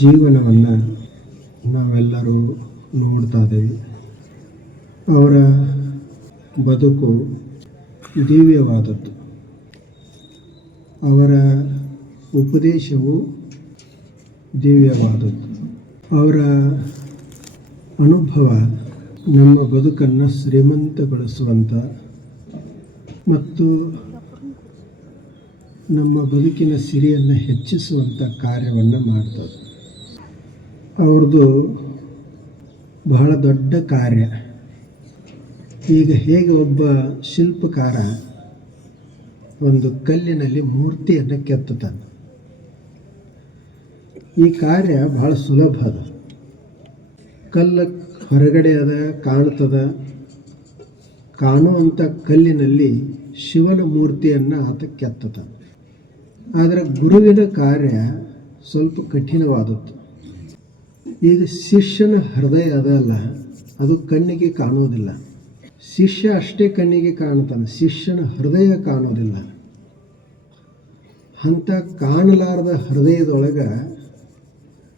ಜೀವನವನ್ನು ನಾವೆಲ್ಲರೂ ನೋಡ್ತಾ ಇದ್ದೀವಿ. ಅವರ ಬದುಕು ದಿವ್ಯವಾದದ್ದು. ಅವರ ಉಪದೇಶವು ದಿವ್ಯವಾದದ್ದು. ಅವರ ಅನುಭವ ನಮ್ಮ ಬದುಕನ್ನು ಶ್ರೀಮಂತಗೊಳಿಸುವಂಥ ಮತ್ತು ನಮ್ಮ ಬದುಕಿನ ಸಿರಿಯನ್ನು ಹೆಚ್ಚಿಸುವಂಥ ಕಾರ್ಯವನ್ನು ಮಾಡ್ತದೆ. ಅವ್ರದ್ದು ಬಹಳ ದೊಡ್ಡ ಕಾರ್ಯ. ಈಗ ಹೇಗೆ ಒಬ್ಬ ಶಿಲ್ಪಕಾರ ಒಂದು ಕಲ್ಲಿನಲ್ಲಿ ಮೂರ್ತಿಯನ್ನು ಕೆತ್ತುತ್ತಾನೆ, ಈ ಕಾರ್ಯ ಬಹಳ ಸುಲಭ ಅದ. ಕಲ್ಲು ಹೊರಗಡೆ ಅದ, ಕಾಣ್ತದ. ಕಾಣುವಂಥ ಕಲ್ಲಿನಲ್ಲಿ ಶಿವನ ಮೂರ್ತಿಯನ್ನು ಆತ ಕೆತ್ತುತ್ತಾನೆ. ಆದರೆ ಗುರುವಿನ ಕಾರ್ಯ ಸ್ವಲ್ಪ ಕಠಿಣವಾದದ್ದು. ಈಗ ಶಿಷ್ಯನ ಹೃದಯ ಅದಲ್ಲ, ಅದು ಕಣ್ಣಿಗೆ ಕಾಣುವುದಿಲ್ಲ. ಶಿಷ್ಯ ಅಷ್ಟೇ ಕಣ್ಣಿಗೆ ಕಾಣ್ತಾನೆ, ಶಿಷ್ಯನ ಹೃದಯ ಕಾಣೋದಿಲ್ಲ. ಅಂಥ ಕಾಣಲಾರದ ಹೃದಯದೊಳಗೆ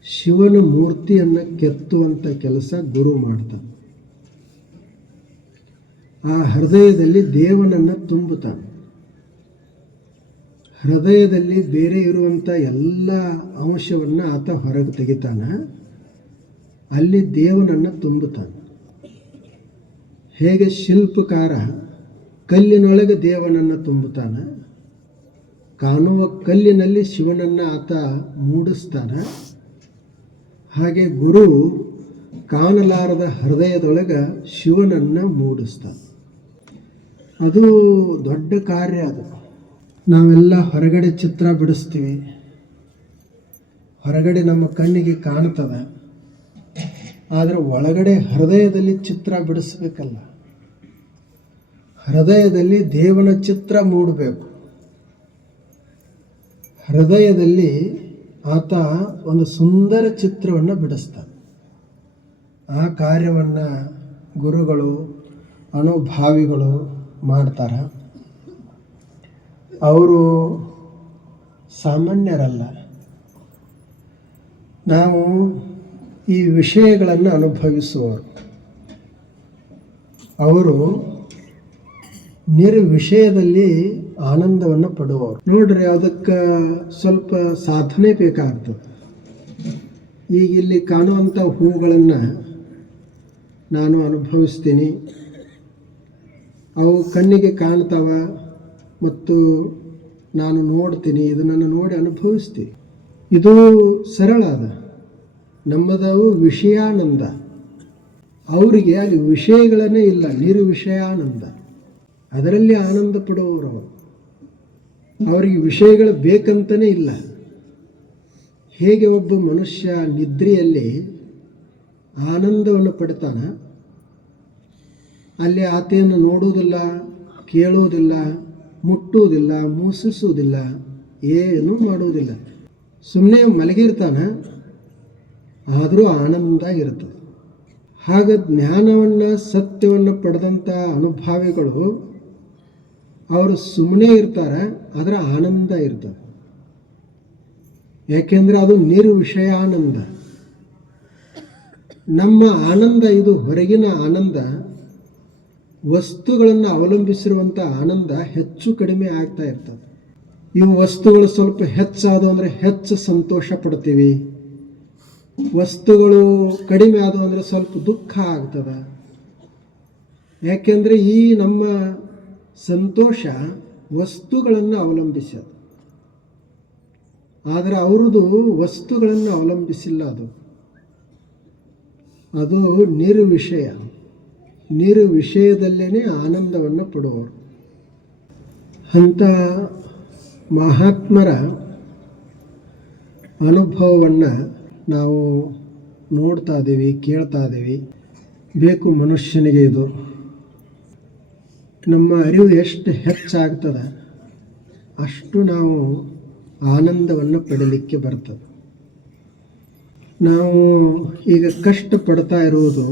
ಶಿವನ ಮೂರ್ತಿಯನ್ನು ಕೆತ್ತುವಂಥ ಕೆಲಸ ಗುರು ಮಾಡ್ತಾನೆ. ಆ ಹೃದಯದಲ್ಲಿ ದೇವನನ್ನು ತುಂಬುತ್ತಾನೆ. ಹೃದಯದಲ್ಲಿ ಬೇರೆ ಇರುವಂಥ ಎಲ್ಲ ಅಂಶವನ್ನು ಆತ ಹೊರಗೆ ತೆಗಿತಾನೆ, ಅಲ್ಲಿ ದೇವನನ್ನು ತುಂಬುತ್ತಾನೆ. ಹೇಗೆ ಶಿಲ್ಪಕಾರ ಕಲ್ಲಿನೊಳಗೆ ದೇವನನ್ನು ತುಂಬುತ್ತಾನೆ, ಕಾಣುವ ಕಲ್ಲಿನಲ್ಲಿ ಶಿವನನ್ನು ಆತ ಮೂಡಿಸ್ತಾನೆ, ಹಾಗೆ ಗುರು ಕಾಣಲಾರದ ಹೃದಯದೊಳಗೆ ಶಿವನನ್ನು ಮೂಡಿಸ್ತಾನೆ. ಅದು ದೊಡ್ಡ ಕಾರ್ಯ. ಅದು ನಾವೆಲ್ಲ ಹೊರಗಡೆ ಚಿತ್ರ ಬಿಡಿಸ್ತೀವಿ, ಹೊರಗಡೆ ನಮ್ಮ ಕಣ್ಣಿಗೆ ಕಾಣ್ತದೆ, ಆದರೆ ಒಳಗಡೆ ಹೃದಯದಲ್ಲಿ ಚಿತ್ರ ಬಿಡಿಸ್ಬೇಕಲ್ಲ. ಹೃದಯದಲ್ಲಿ ದೇವನ ಚಿತ್ರ ಮೂಡಬೇಕು. ಹೃದಯದಲ್ಲಿ ಆತ ಒಂದು ಸುಂದರ ಚಿತ್ರವನ್ನು ಬಿಡಿಸ್ತಾನೆ. ಆ ಕಾರ್ಯವನ್ನು ಗುರುಗಳು, ಅನುಭಾವಿಗಳು ಮಾಡ್ತಾರೆ. ಅವರು ಸಾಮಾನ್ಯರಲ್ಲ. ನಾವು ಈ ವಿಷಯಗಳನ್ನು ಅನುಭವಿಸುವವರು. ಅವರು ನಿರ್ವಿಷಯದಲ್ಲಿ ಆನಂದವನ್ನು ಪಡುವವರು. ನೋಡ್ರಿ, ಅದಕ್ಕೆ ಸ್ವಲ್ಪ ಸಾಧನೆ ಬೇಕಾಗ್ತದೆ. ಈಗ ಇಲ್ಲಿ ಕಾಣುವಂಥ ಹೂಗಳನ್ನು ನಾನು ಅನುಭವಿಸ್ತೀನಿ, ಅವು ಕಣ್ಣಿಗೆ ಕಾಣ್ತಾವ ಮತ್ತು ನಾನು ನೋಡ್ತೀನಿ, ಇದನ್ನು ನೋಡಿ ಅನುಭವಿಸ್ತೀನಿ. ಇದು ಸರಳ ಅದ. ನಮ್ಮದವು ವಿಷಯಾನಂದ. ಅವರಿಗೆ ಅಲ್ಲಿ ವಿಷಯಗಳನ್ನೇ ಇಲ್ಲ, ನಿರ್ವಿಷಯಾನಂದ. ಅದರಲ್ಲಿ ಆನಂದ ಪಡುವವರು ಅವರು. ಅವರಿಗೆ ವಿಷಯಗಳು ಬೇಕಂತಲೇ ಇಲ್ಲ. ಹೇಗೆ ಒಬ್ಬ ಮನುಷ್ಯ ನಿದ್ರೆಯಲ್ಲಿ ಆನಂದವನ್ನು ಪಡ್ತಾನೆ, ಅಲ್ಲಿ ಆತೆಯನ್ನು ನೋಡುವುದಿಲ್ಲ, ಕೇಳುವುದಿಲ್ಲ, ಮುಟ್ಟುವುದಿಲ್ಲ, ಮೂಸಿಸುವುದಿಲ್ಲ, ಏನೂ ಮಾಡುವುದಿಲ್ಲ, ಸುಮ್ಮನೆ ಮಲಗಿರ್ತಾನೆ, ಆದರೂ ಆನಂದ ಇರ್ತದೆ. ಹಾಗೆ ಜ್ಞಾನವನ್ನು, ಸತ್ಯವನ್ನು ಪಡೆದಂಥ ಅನುಭಾವಿಗಳು ಅವರು ಸುಮ್ಮನೆ ಇರ್ತಾರೆ, ಆದರೆ ಆನಂದ ಇರ್ತದೆ. ಯಾಕೆಂದರೆ ಅದು ನಿರ್ವಿಷಯಾನಂದ. ನಮ್ಮ ಆನಂದ ಇದು ಹೊರಗಿನ ಆನಂದ. ವಸ್ತುಗಳನ್ನು ಅವಲಂಬಿಸಿರುವಂಥ ಆನಂದ ಹೆಚ್ಚು ಕಡಿಮೆ ಆಗ್ತಾ ಇರ್ತದೆ. ಇವು ವಸ್ತುಗಳು ಸ್ವಲ್ಪ ಹೆಚ್ಚಾದವು ಅಂದರೆ ಹೆಚ್ಚು ಸಂತೋಷ ಪಡ್ತೀವಿ, ವಸ್ತುಗಳು ಕಡಿಮೆ ಆದವು ಅಂದರೆ ಸ್ವಲ್ಪ ದುಃಖ ಆಗ್ತದೆ. ಯಾಕೆಂದರೆ ಈ ನಮ್ಮ ಸಂತೋಷ ವಸ್ತುಗಳನ್ನು ಅವಲಂಬಿಸದು. ಆದರೆ ಅವ್ರದ್ದು ವಸ್ತುಗಳನ್ನು ಅವಲಂಬಿಸಿಲ್ಲ. ಅದು ನಿರ್ವಿಷಯ. ನಿರ್ವಿಷಯದಲ್ಲೇ ಆನಂದವನ್ನು ಪಡುವವರು. ಅಂಥ ಮಹಾತ್ಮರ ಅನುಭವವನ್ನು ನಾವು ನೋಡ್ತಾ ಇದ್ದೀವಿ, ಕೇಳ್ತಾ ಇದ್ದೀವಿ. ಬೇಕು ಮನುಷ್ಯನಿಗೆ ಇದು. ನಮ್ಮ ಅರಿವು ಎಷ್ಟು ಹೆಚ್ಚಾಗ್ತದೆ ಅಷ್ಟು ನಾವು ಆನಂದವನ್ನು ಪಡೀಲಿಕ್ಕೆ ಬರ್ತದೆ. ನಾವು ಈಗ ಕಷ್ಟಪಡ್ತಾ ಇರುವುದು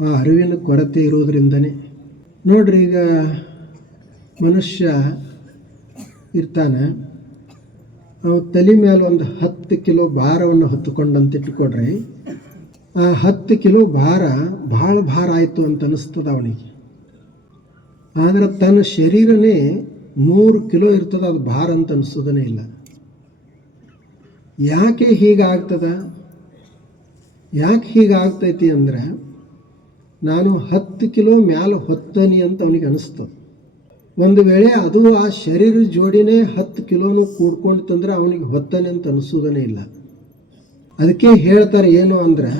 ಆ ಅರಿವಿನ ಕೊರತೆ ಇರೋದ್ರಿಂದನೇ. ನೋಡ್ರಿ, ಈಗ ಮನುಷ್ಯ ಇರ್ತಾನೆ, ನಾವು ತಲೆ ಮೇಲೆ ಒಂದು 10 ಕಿಲೋ ಭಾರವನ್ನು ಹೊತ್ತುಕೊಂಡಂತ ಇಟ್ಟುಕೊಡ್ರಿ, ಆ 10 ಕಿಲೋ ಭಾರ ಭಾಳ ಭಾರ ಆಯಿತು ಅಂತ ಅನಿಸ್ತದ ಅವನಿಗೆ. ಆದರೆ ತನ್ನ ಶರೀರನೇ 100 ಕಿಲೋ ಇರ್ತದೆ, ಅದು ಭಾರ ಅಂತ ಅನಿಸೋದನೇ ಇಲ್ಲ. ಯಾಕೆ ಹೀಗಾಗ್ತದ? ಯಾಕೆ ಹೀಗಾಗ್ತೈತಿ ಅಂದ್ರೆ, ನಾನು 10 ಕಿಲೋ ಮ್ಯಾಲೆ ಹೊತ್ತನಿ ಅಂತ ಅವನಿಗೆ ಅನಿಸ್ತದೆ. ಒಂದು ವೇಳೆ ಅದು ಆ ಶರೀರ ಜೋಡಿನೇ 10 ಕಿಲೋನು ಕೂಡ್ಕೊಂಡಿತ್ತಂದ್ರೆ ಅವನಿಗೆ ಹೊತ್ತನೆ ಅಂತ ಅನಿಸೋದನೇ ಇಲ್ಲ. ಅದಕ್ಕೆ ಹೇಳ್ತಾರೆ ಏನು ಅಂದ್ರೆ,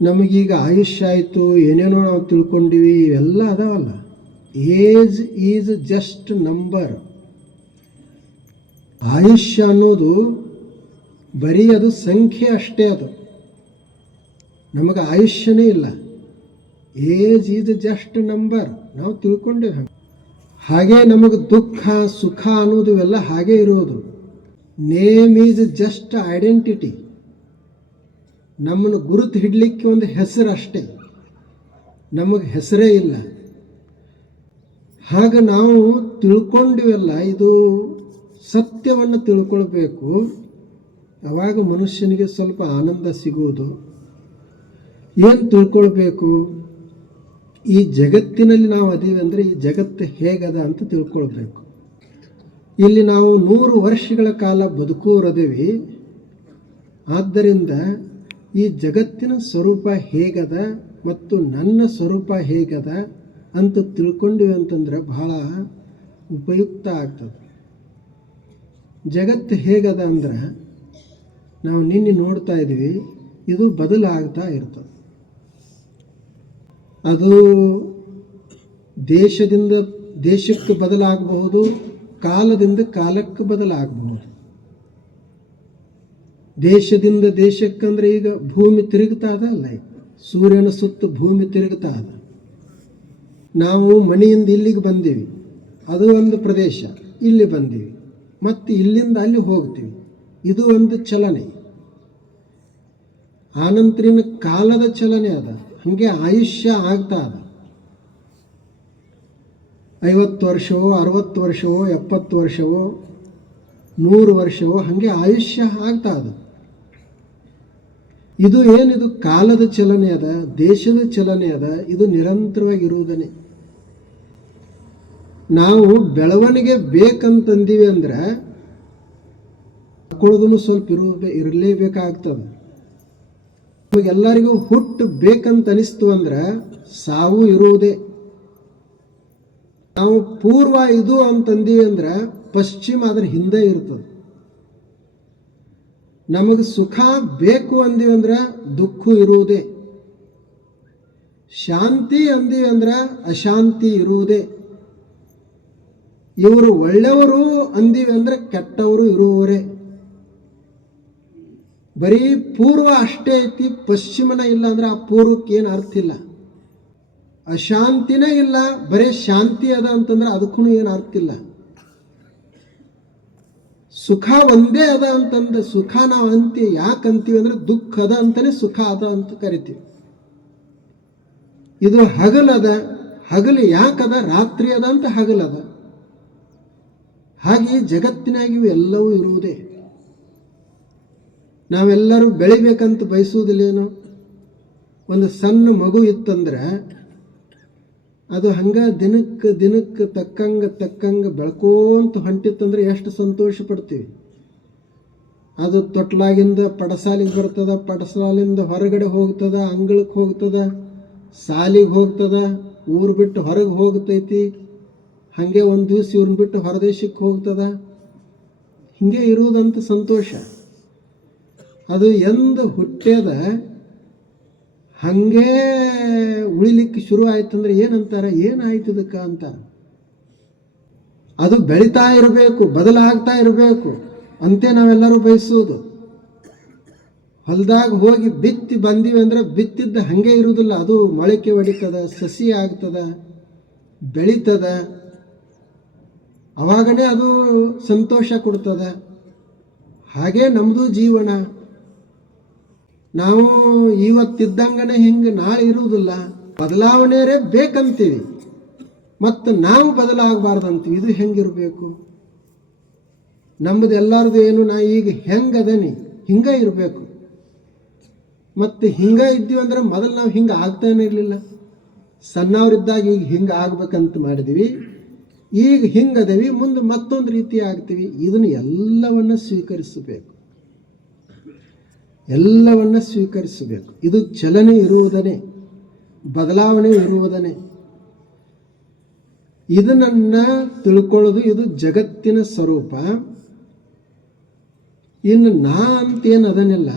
ನಮಗೀಗ ಆಯುಷ್ಯ ಆಯಿತು, ಏನೇನೋ ನಾವು ತಿಳ್ಕೊಂಡಿವಿ, ಇವೆಲ್ಲ ಅದಾವಲ್ಲ. Age is just number. ಆಯುಷ್ಯ ಅನ್ನೋದು ಬರೀ ಅದು ಸಂಖ್ಯೆ ಅಷ್ಟೇ. ಅದು ನಮಗೆ ಆಯುಷ್ಯನೇ ಇಲ್ಲ. ಏಜ್ ಈಸ್ ಜಸ್ಟ್ ನಂಬರ್, ನಾವು ತಿಳ್ಕೊಂಡೇವೆ. ಹಾಗೆ ನಮಗೆ ದುಃಖ ಸುಖ ಅನ್ನೋದು ಇವೆಲ್ಲ ಹಾಗೆ ಇರೋದು. Name is just identity. ನಮ್ಮನ್ನು ಗುರುತು ಹಿಡಲಿಕ್ಕೆ ಒಂದು ಹೆಸರು ಅಷ್ಟೇ, ನಮಗೆ ಹೆಸರೇ ಇಲ್ಲ. ಹಾಗೆ ನಾವು ತಿಳ್ಕೊಂಡಿವೆಲ್ಲ, ಇದು ಸತ್ಯವನ್ನು ತಿಳ್ಕೊಳ್ಬೇಕು. ಆವಾಗ ಮನುಷ್ಯನಿಗೆ ಸ್ವಲ್ಪ ಆನಂದ ಸಿಗುವುದು. ಏನು ತಿಳ್ಕೊಳ್ಬೇಕು? ಈ ಜಗತ್ತಿನಲ್ಲಿ ನಾವು ಅದೀವಿ ಅಂದರೆ ಈ ಜಗತ್ತು ಹೇಗದ ಅಂತ ತಿಳ್ಕೊಳ್ಬೇಕು. ಇಲ್ಲಿ ನಾವು 100 ವರ್ಷಗಳ ಕಾಲ ಬದುಕೋರದೇವಿ. ಆದ್ದರಿಂದ ಈ ಜಗತ್ತಿನ ಸ್ವರೂಪ ಹೇಗದ ಮತ್ತು ನನ್ನ ಸ್ವರೂಪ ಹೇಗದ ಅಂತ ತಿಳ್ಕೊಂಡಿವಿ ಅಂತಂದ್ರೆ ಬಹಳ ಉಪಯುಕ್ತ ಆಗ್ತದೆ. ಜಗತ್ತು ಹೇಗದ ಅಂದ್ರೆ, ನಾವು ನಿನ್ನೆ ನೋಡ್ತಾ ಇದ್ದೀವಿ, ಇದು ಬದಲಾಗ್ತಾ ಇರ್ತದೆ. ಅದು ದೇಶದಿಂದ ದೇಶಕ್ಕೆ ಬದಲಾಗಬಹುದು, ಕಾಲದಿಂದ ಕಾಲಕ್ಕೆ ಬದಲಾಗಬಹುದು. ದೇಶದಿಂದ ದೇಶಕ್ಕಂದ್ರೆ ಈಗ ಭೂಮಿ ತಿರುಗ್ತಾ ಅಲ್ಲ, ಸೂರ್ಯನ ಸುತ್ತ ಭೂಮಿ ತಿರುಗ್ತಾ ಅದ. ನಾವು ಮನೆಯಿಂದ ಇಲ್ಲಿಗೆ ಬಂದೀವಿ, ಅದು ಒಂದು ಪ್ರದೇಶ, ಇಲ್ಲಿ ಬಂದೀವಿ, ಮತ್ತು ಇಲ್ಲಿಂದ ಅಲ್ಲಿ ಹೋಗ್ತೀವಿ, ಇದು ಒಂದು ಚಲನೆ. ಆನಂತರಿನ ಕಾಲದ ಚಲನೆ ಅದ. ಹಾಗೆ ಆಯುಷ್ಯ ಆಗ್ತಾ ಅದ. 50 ವರ್ಷವೋ 60 ವರ್ಷವೋ 70 ವರ್ಷವೋ 100 ವರ್ಷವೋ ಹಾಗೆ ಆಯುಷ್ಯ ಆಗ್ತಾ ಅದ. ಇದು ಏನಿದು ಕಾಲದ ಚಲನೆ ಅದ, ದೇಶದ ಚಲನೆ ಅದ. ಇದು ನಿರಂತರವಾಗಿರುವುದನೇ. ನಾವು ಬೆಳವಣಿಗೆ ಬೇಕಂತಂದೀವಿ ಅಂದ್ರೆ ಹಾಕೊಳ್ಳೋದನ್ನು ಸ್ವಲ್ಪ ಇರಲೇಬೇಕಾಗ್ತದೆ. ನಮಗೆಲ್ಲರಿಗೂ ಹುಟ್ಟು ಬೇಕಂತ ಅನಿಸ್ತು ಅಂದ್ರೆ ಸಾವು ಇರುವುದೇ. ನಾವು ಪೂರ್ವ ಇದು ಅಂತಂದೀವಿ ಅಂದ್ರೆ ಪಶ್ಚಿಮ ಅದ್ರ ಹಿಂದೆ ಇರ್ತದೆ. ನಮಗೆ ಸುಖ ಬೇಕು ಅಂದೀವಿ ಅಂದ್ರೆ ದುಃಖ ಇರುವುದೇ. ಶಾಂತಿ ಅಂದೀವಿ ಅಂದ್ರೆ ಅಶಾಂತಿ ಇರುವುದೇ. ಇವರು ಒಳ್ಳೆಯವರು ಅಂದೀವಿ ಅಂದ್ರೆ ಕೆಟ್ಟವರು ಇರುವವರೇ. ಬರೀ ಪೂರ್ವ ಅಷ್ಟೇ ಐತಿ, ಪಶ್ಚಿಮನ ಇಲ್ಲ ಅಂದ್ರೆ ಆ ಪೂರ್ವಕ್ಕೆ ಏನು ಅರ್ಥ ಇಲ್ಲ. ಅಶಾಂತಿನೇ ಇಲ್ಲ, ಬರೀ ಶಾಂತಿ ಅದ ಅಂತಂದ್ರೆ ಅದಕ್ಕೂ ಏನು ಅರ್ಥ ಇಲ್ಲ. ಸುಖ ಒಂದೇ ಅದ ಅಂತಂದ್ರೆ ಸುಖ ನಾವು ಅಂತೀವಿ. ಯಾಕೆ ಅಂತೀವಿ ಅಂದ್ರೆ ದುಃಖ ಅದ ಅಂತಾನೆ ಸುಖ ಅದ ಅಂತ ಕರಿತೀವಿ. ಇದು ಹಗಲದ, ಹಗಲು ಯಾಕದ? ರಾತ್ರಿ ಅದ ಅಂತ ಹಗಲದ. ಹಾಗೆ ಜಗತ್ತಿನಾಗಿವೆ ಎಲ್ಲವೂ ಇರುವುದೇ. ನಾವೆಲ್ಲರೂ ಬೆಳಿಬೇಕಂತ ಬಯಸುವುದಿಲ್ಲೇನೋ? ಒಂದು ಸಣ್ಣ ಮಗು ಇತ್ತಂದ್ರೆ ಅದು ಹಂಗೆ ದಿನಕ್ಕೆ ತಕ್ಕಂಗೆ ಬೆಳ್ಕೋಂತ ಹೊಂಟಿತ್ತಂದ್ರೆ ಎಷ್ಟು ಸಂತೋಷ ಪಡ್ತೀವಿ. ಅದು ತೊಟ್ಲಾಗಿಂದ ಪಡಸಾಲಿಗೆ ಬರ್ತದ, ಪಡಸಾಲಿಂದ ಹೊರಗಡೆ ಹೋಗ್ತದ, ಅಂಗಳಕ್ಕೆ ಹೋಗ್ತದ, ಸಾಲಿಗೆ ಹೋಗ್ತದ, ಊರು ಬಿಟ್ಟು ಹೊರಗೆ ಹೋಗ್ತೈತಿ. ಹಾಗೆ ಒಂದು ದಿವಸ ಇವ್ರನ್ನ ಬಿಟ್ಟು ಹೊರದೇಶಕ್ಕೆ ಹೋಗ್ತದ. ಹಿಂಗೆ ಇರುವುದಂತ ಸಂತೋಷ. ಅದು ಎಂದು ಹುಟ್ಟ್ಯದ ಹಾಗೇ ಉಳಿಲಿಕ್ಕೆ ಶುರು ಆಯ್ತಂದ್ರೆ ಏನಂತಾರೆ? ಏನಾಯ್ತು ಇದಕ್ಕೆ ಅಂತ. ಅದು ಬೆಳೀತಾ ಇರಬೇಕು, ಬದಲಾಗ್ತಾ ಇರಬೇಕು ಅಂತೆ ನಾವೆಲ್ಲರೂ ಬಯಸೋದು. ಹೊಲದಾಗ ಹೋಗಿ ಬಿತ್ತಿ ಬಂದೀವಿ ಅಂದ್ರೆ ಬಿತ್ತಿದ್ದ ಹಾಗೆ ಇರುವುದಿಲ್ಲ. ಅದು ಮೊಳಕೆ ಹೊಡಿತದ, ಸಸಿ ಆಗ್ತದ, ಬೆಳೀತದ. ಅವಾಗನೇ ಅದು ಸಂತೋಷ ಕೊಡ್ತದ. ಹಾಗೆ ನಮ್ಮದು ಜೀವನ. ನಾವು ಇವತ್ತಿದ್ದಂಗನೆ ಹಿಂಗೆ ನಾಳೆ ಇರುವುದಿಲ್ಲ. ಬದಲಾವಣೆಯೇ ಬೇಕಂತೀವಿ ಮತ್ತು ನಾವು ಬದಲಾಗಬಾರ್ದಂತೀವಿ. ಇದು ಹೆಂಗಿರಬೇಕು? ನಮ್ಮದು ಎಲ್ಲರದು ಏನು, ನಾ ಈಗ ಹೆಂಗೆ ಅದನಿ ಹಿಂಗೆ ಇರಬೇಕು. ಮತ್ತು ಹಿಂಗೆ ಇದ್ದೀವಿ ಅಂದ್ರೆ ಮೊದಲು ನಾವು ಹಿಂಗೆ ಆಗ್ತಾನೆ ಇರಲಿಲ್ಲ. ಸಣ್ಣವರಿದ್ದಾಗ ಈಗ ಹಿಂಗೆ ಆಗ್ಬೇಕಂತ ಮಾಡಿದ್ವಿ, ಈಗ ಹಿಂಗೆ ಅದೇವಿ, ಮುಂದೆ ಮತ್ತೊಂದು ರೀತಿ ಆಗ್ತೀವಿ. ಇದನ್ನು ಎಲ್ಲವನ್ನು ಸ್ವೀಕರಿಸಬೇಕು, ಎಲ್ಲವನ್ನು ಸ್ವೀಕರಿಸಬೇಕು. ಇದು ಚಲನೆ ಇರುವುದನೇ, ಬದಲಾವಣೆ ಇರುವುದನೇ. ಇದನ್ನು ತಿಳ್ಕೊಳ್ಳೋದು ಇದು ಜಗತ್ತಿನ ಸ್ವರೂಪ. ಇನ್ನು ನಾ ಅಂತೇನು ಅದನ್ನೆಲ್ಲ,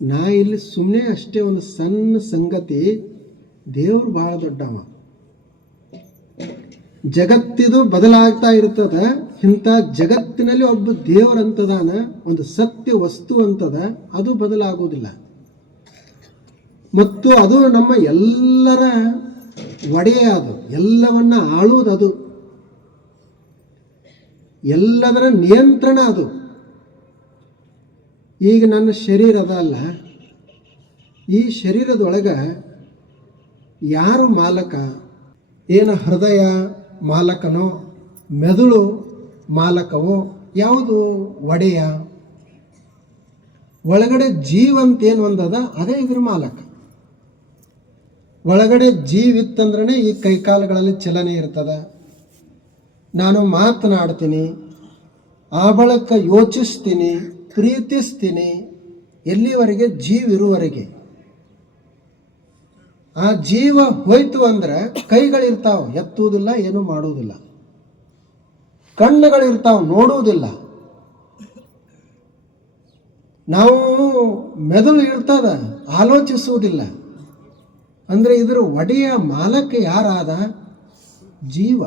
ನಾ ಇಲ್ಲಿ ಸುಮ್ಮನೆ ಅಷ್ಟೇ ಒಂದು ಸಣ್ಣ ಸಂಗತಿ. ದೇವರು ಭಾಳ ದೊಡ್ಡವ. ಜಗತ್ತಿದು ಬದಲಾಗ್ತಾ ಇರ್ತದ. ಇಂಥ ಜಗತ್ತಿನಲ್ಲಿ ಒಬ್ಬ ದೇವರಂತದಾನ, ಒಂದು ಸತ್ಯ ವಸ್ತು ಅಂತದ, ಅದು ಬದಲಾಗೋದಿಲ್ಲ. ಮತ್ತು ಅದು ನಮ್ಮ ಎಲ್ಲರ ಒಡೆಯ, ಅದು ಎಲ್ಲವನ್ನ ಆಳುವುದು, ಅದು ಎಲ್ಲದರ ನಿಯಂತ್ರಣ ಅದು. ಈಗ ನನ್ನ ಶರೀರ ಅದಲ್ಲ, ಈ ಶರೀರದೊಳಗೆ ಯಾರು ಮಾಲಕ? ಏನು ಹೃದಯ ಮಾಲಕನೋ, ಮೆದುಳು ಮಾಲಕವೋ, ಯಾವುದು ಒಡೆಯ? ಒಳಗಡೆ ಜೀವ ಅಂತೇನು ಒಂದದ, ಅದೇ ಇದ್ರ ಮಾಲಕ. ಒಳಗಡೆ ಜೀವಿತ್ತಂದ್ರೆ ಈ ಕೈಕಾಲುಗಳಲ್ಲಿ ಚಲನೆ ಇರ್ತದೆ. ನಾನು ಮಾತನಾಡ್ತೀನಿ, ಆ ಬಳಿಕ ಯೋಚಿಸ್ತೀನಿ, ಪ್ರೀತಿಸ್ತೀನಿ, ಎಲ್ಲಿವರೆಗೆ ಜೀವಿರುವವರೆಗೆ. ಆ ಜೀವ ಹೋಯ್ತು ಅಂದ್ರೆ ಕೈಗಳಿರ್ತಾವ, ಎತ್ತುವುದಿಲ್ಲ, ಏನು ಮಾಡುವುದಿಲ್ಲ. ಕಣ್ಣುಗಳಿರ್ತಾವ, ನೋಡುವುದಿಲ್ಲ. ನಾವು ಮೆದುಳು ಇರ್ತದ, ಆಲೋಚಿಸುವುದಿಲ್ಲ. ಅಂದರೆ ಇದರ ಒಡೆಯ ಮಾಲಕ ಯಾರಾದ? ಜೀವ.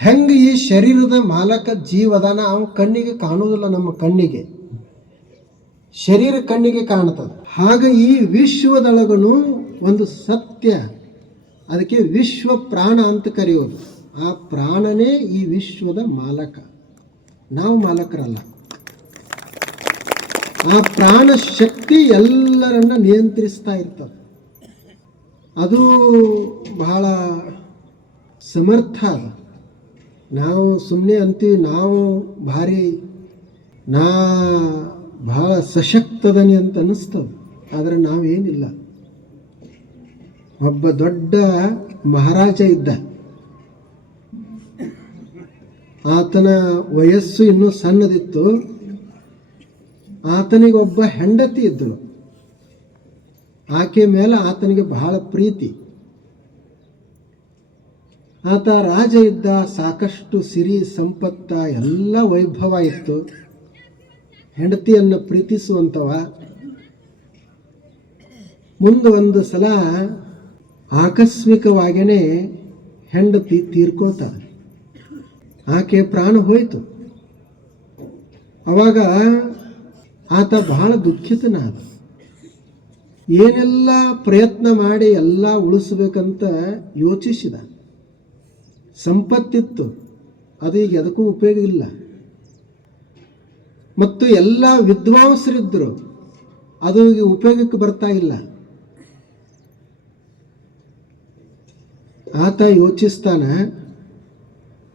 ಹೆಂಗೆ ಈ ಶರೀರದ ಮಾಲಕ ಜೀವದಾನ, ಅವನ ಕಣ್ಣಿಗೆ ಕಾಣುವುದಿಲ್ಲ. ನಮ್ಮ ಕಣ್ಣಿಗೆ, ಶರೀರ ಕಣ್ಣಿಗೆ ಕಾಣ್ತದೆ. ಹಾಗೆ ಈ ವಿಶ್ವದೊಳಗನು ಒಂದು ಸತ್ಯ, ಅದಕ್ಕೆ ವಿಶ್ವ ಪ್ರಾಣ ಅಂತ ಕರೆಯೋದು. ಆ ಪ್ರಾಣನೇ ಈ ವಿಶ್ವದ ಮಾಲಕ, ನಾವು ಮಾಲಕರಲ್ಲ. ಆ ಪ್ರಾಣ ಶಕ್ತಿ ಎಲ್ಲರನ್ನ ನಿಯಂತ್ರಿಸ್ತಾ ಇರ್ತದೆ. ಅದು ಬಹಳ ಸಮರ್ಥ ಅದ. ನಾವು ಸುಮ್ಮನೆ ಅಂತೀವಿ ನಾವು ಭಾರಿ, ನಾ ಬಹಳ ಸಶಕ್ತದನಿ ಅಂತ ಅನ್ನಿಸ್ತದೆ. ಆದರೆ ನಾವೇನಿಲ್ಲ. ಒಬ್ಬ ದೊಡ್ಡ ಮಹಾರಾಜ ಇದ್ದ. ಆತನ ವಯಸ್ಸು ಇನ್ನೂ ಸಣ್ಣದಿತ್ತು. ಆತನಿಗೆ ಒಬ್ಬ ಹೆಂಡತಿ ಇದ್ದಳು. ಆಕೆ ಮೇಲೆ ಆತನಿಗೆ ಬಹಳ ಪ್ರೀತಿ. ಆತ ರಾಜ ಇದ್ದ, ಸಾಕಷ್ಟು ಸಿರಿ ಸಂಪತ್ತ ಎಲ್ಲ ವೈಭವ ಇತ್ತು. ಹೆಂಡತಿಯನ್ನು ಪ್ರೀತಿಸುವಂಥವ. ಮುಂದೆ ಒಂದು ಸಲ ಆಕಸ್ಮಿಕವಾಗಿಯೇ ಹೆಂಡತಿ ತೀರ್ಕೊಳ್ತಾಳೆ. ಆಕೆ ಪ್ರಾಣ ಹೋಯಿತು. ಅವಾಗ ಆತ ಬಹಳ ದುಃಖಿತನಾದ. ಏನೆಲ್ಲ ಪ್ರಯತ್ನ ಮಾಡಿ ಎಲ್ಲ ಉಳಿಸ್ಬೇಕಂತ ಯೋಚಿಸಿದ. ಸಂಪತ್ತಿತ್ತು, ಅದು ಈಗ ಎದಕ್ಕೂ ಉಪಯೋಗ ಇಲ್ಲ. ಮತ್ತು ಎಲ್ಲ ವಿದ್ವಾಂಸರಿದ್ದರು, ಅದು ಈಗ ಉಪಯೋಗಕ್ಕೆ ಬರ್ತಾ ಇಲ್ಲ. ಆತ ಯೋಚಿಸ್ತಾನ,